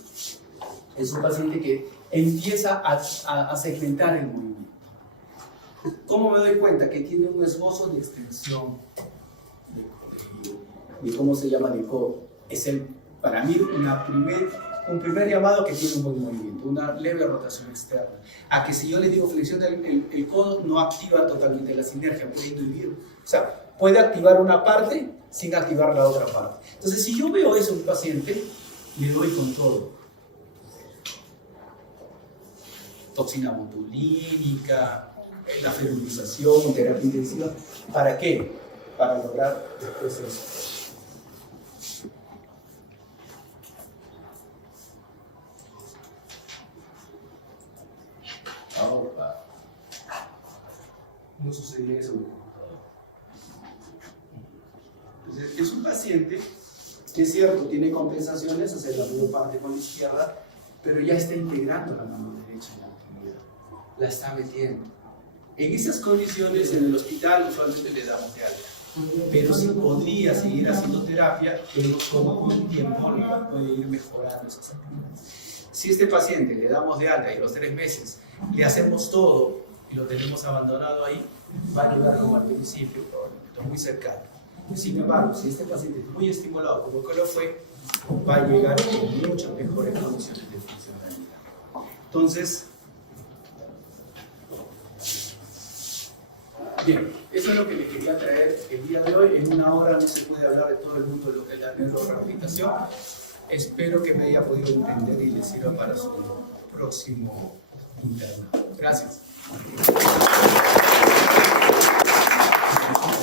Es un paciente que empieza a segmentar el movimiento. ¿Cómo me doy cuenta? Que tiene un esbozo de extensión de ¿cómo se llama? De codo. Es para mí un primer llamado que tiene un buen movimiento, una leve rotación externa. A que si yo le digo flexión el codo, no activa totalmente la sinergia, puede inhibir. O sea, puede activar una parte sin activar la otra parte. Entonces, si yo veo eso en un paciente, le doy con todo. Toxina botulínica, la ferulización, terapia intensiva. ¿Para qué? Para lograr después eso. Ahora, no sucedía eso. Entonces, es un paciente que es cierto, tiene compensaciones hacia la mayor parte con la izquierda, pero ya está integrando la mano derecha en la actividad. La está metiendo. En esas condiciones, en el hospital, usualmente le damos de alta. Pero si podría seguir haciendo terapia, vemos cómo con el tiempo puede ir mejorando esas actividades. Si este paciente le damos de alta y a los 3 meses le hacemos todo y lo tenemos abandonado ahí, va a llegar como al principio, muy cercano. Sin embargo, si este paciente es muy estimulado como que lo fue, va a llegar con muchas mejores condiciones de funcionalidad. Entonces, bien, eso es lo que le quería traer el día de hoy. En 1 hora no se puede hablar de todo el mundo de lo que es la neurorehabilitación. Espero que me haya podido entender y le sirva para su próximo internado. Gracias.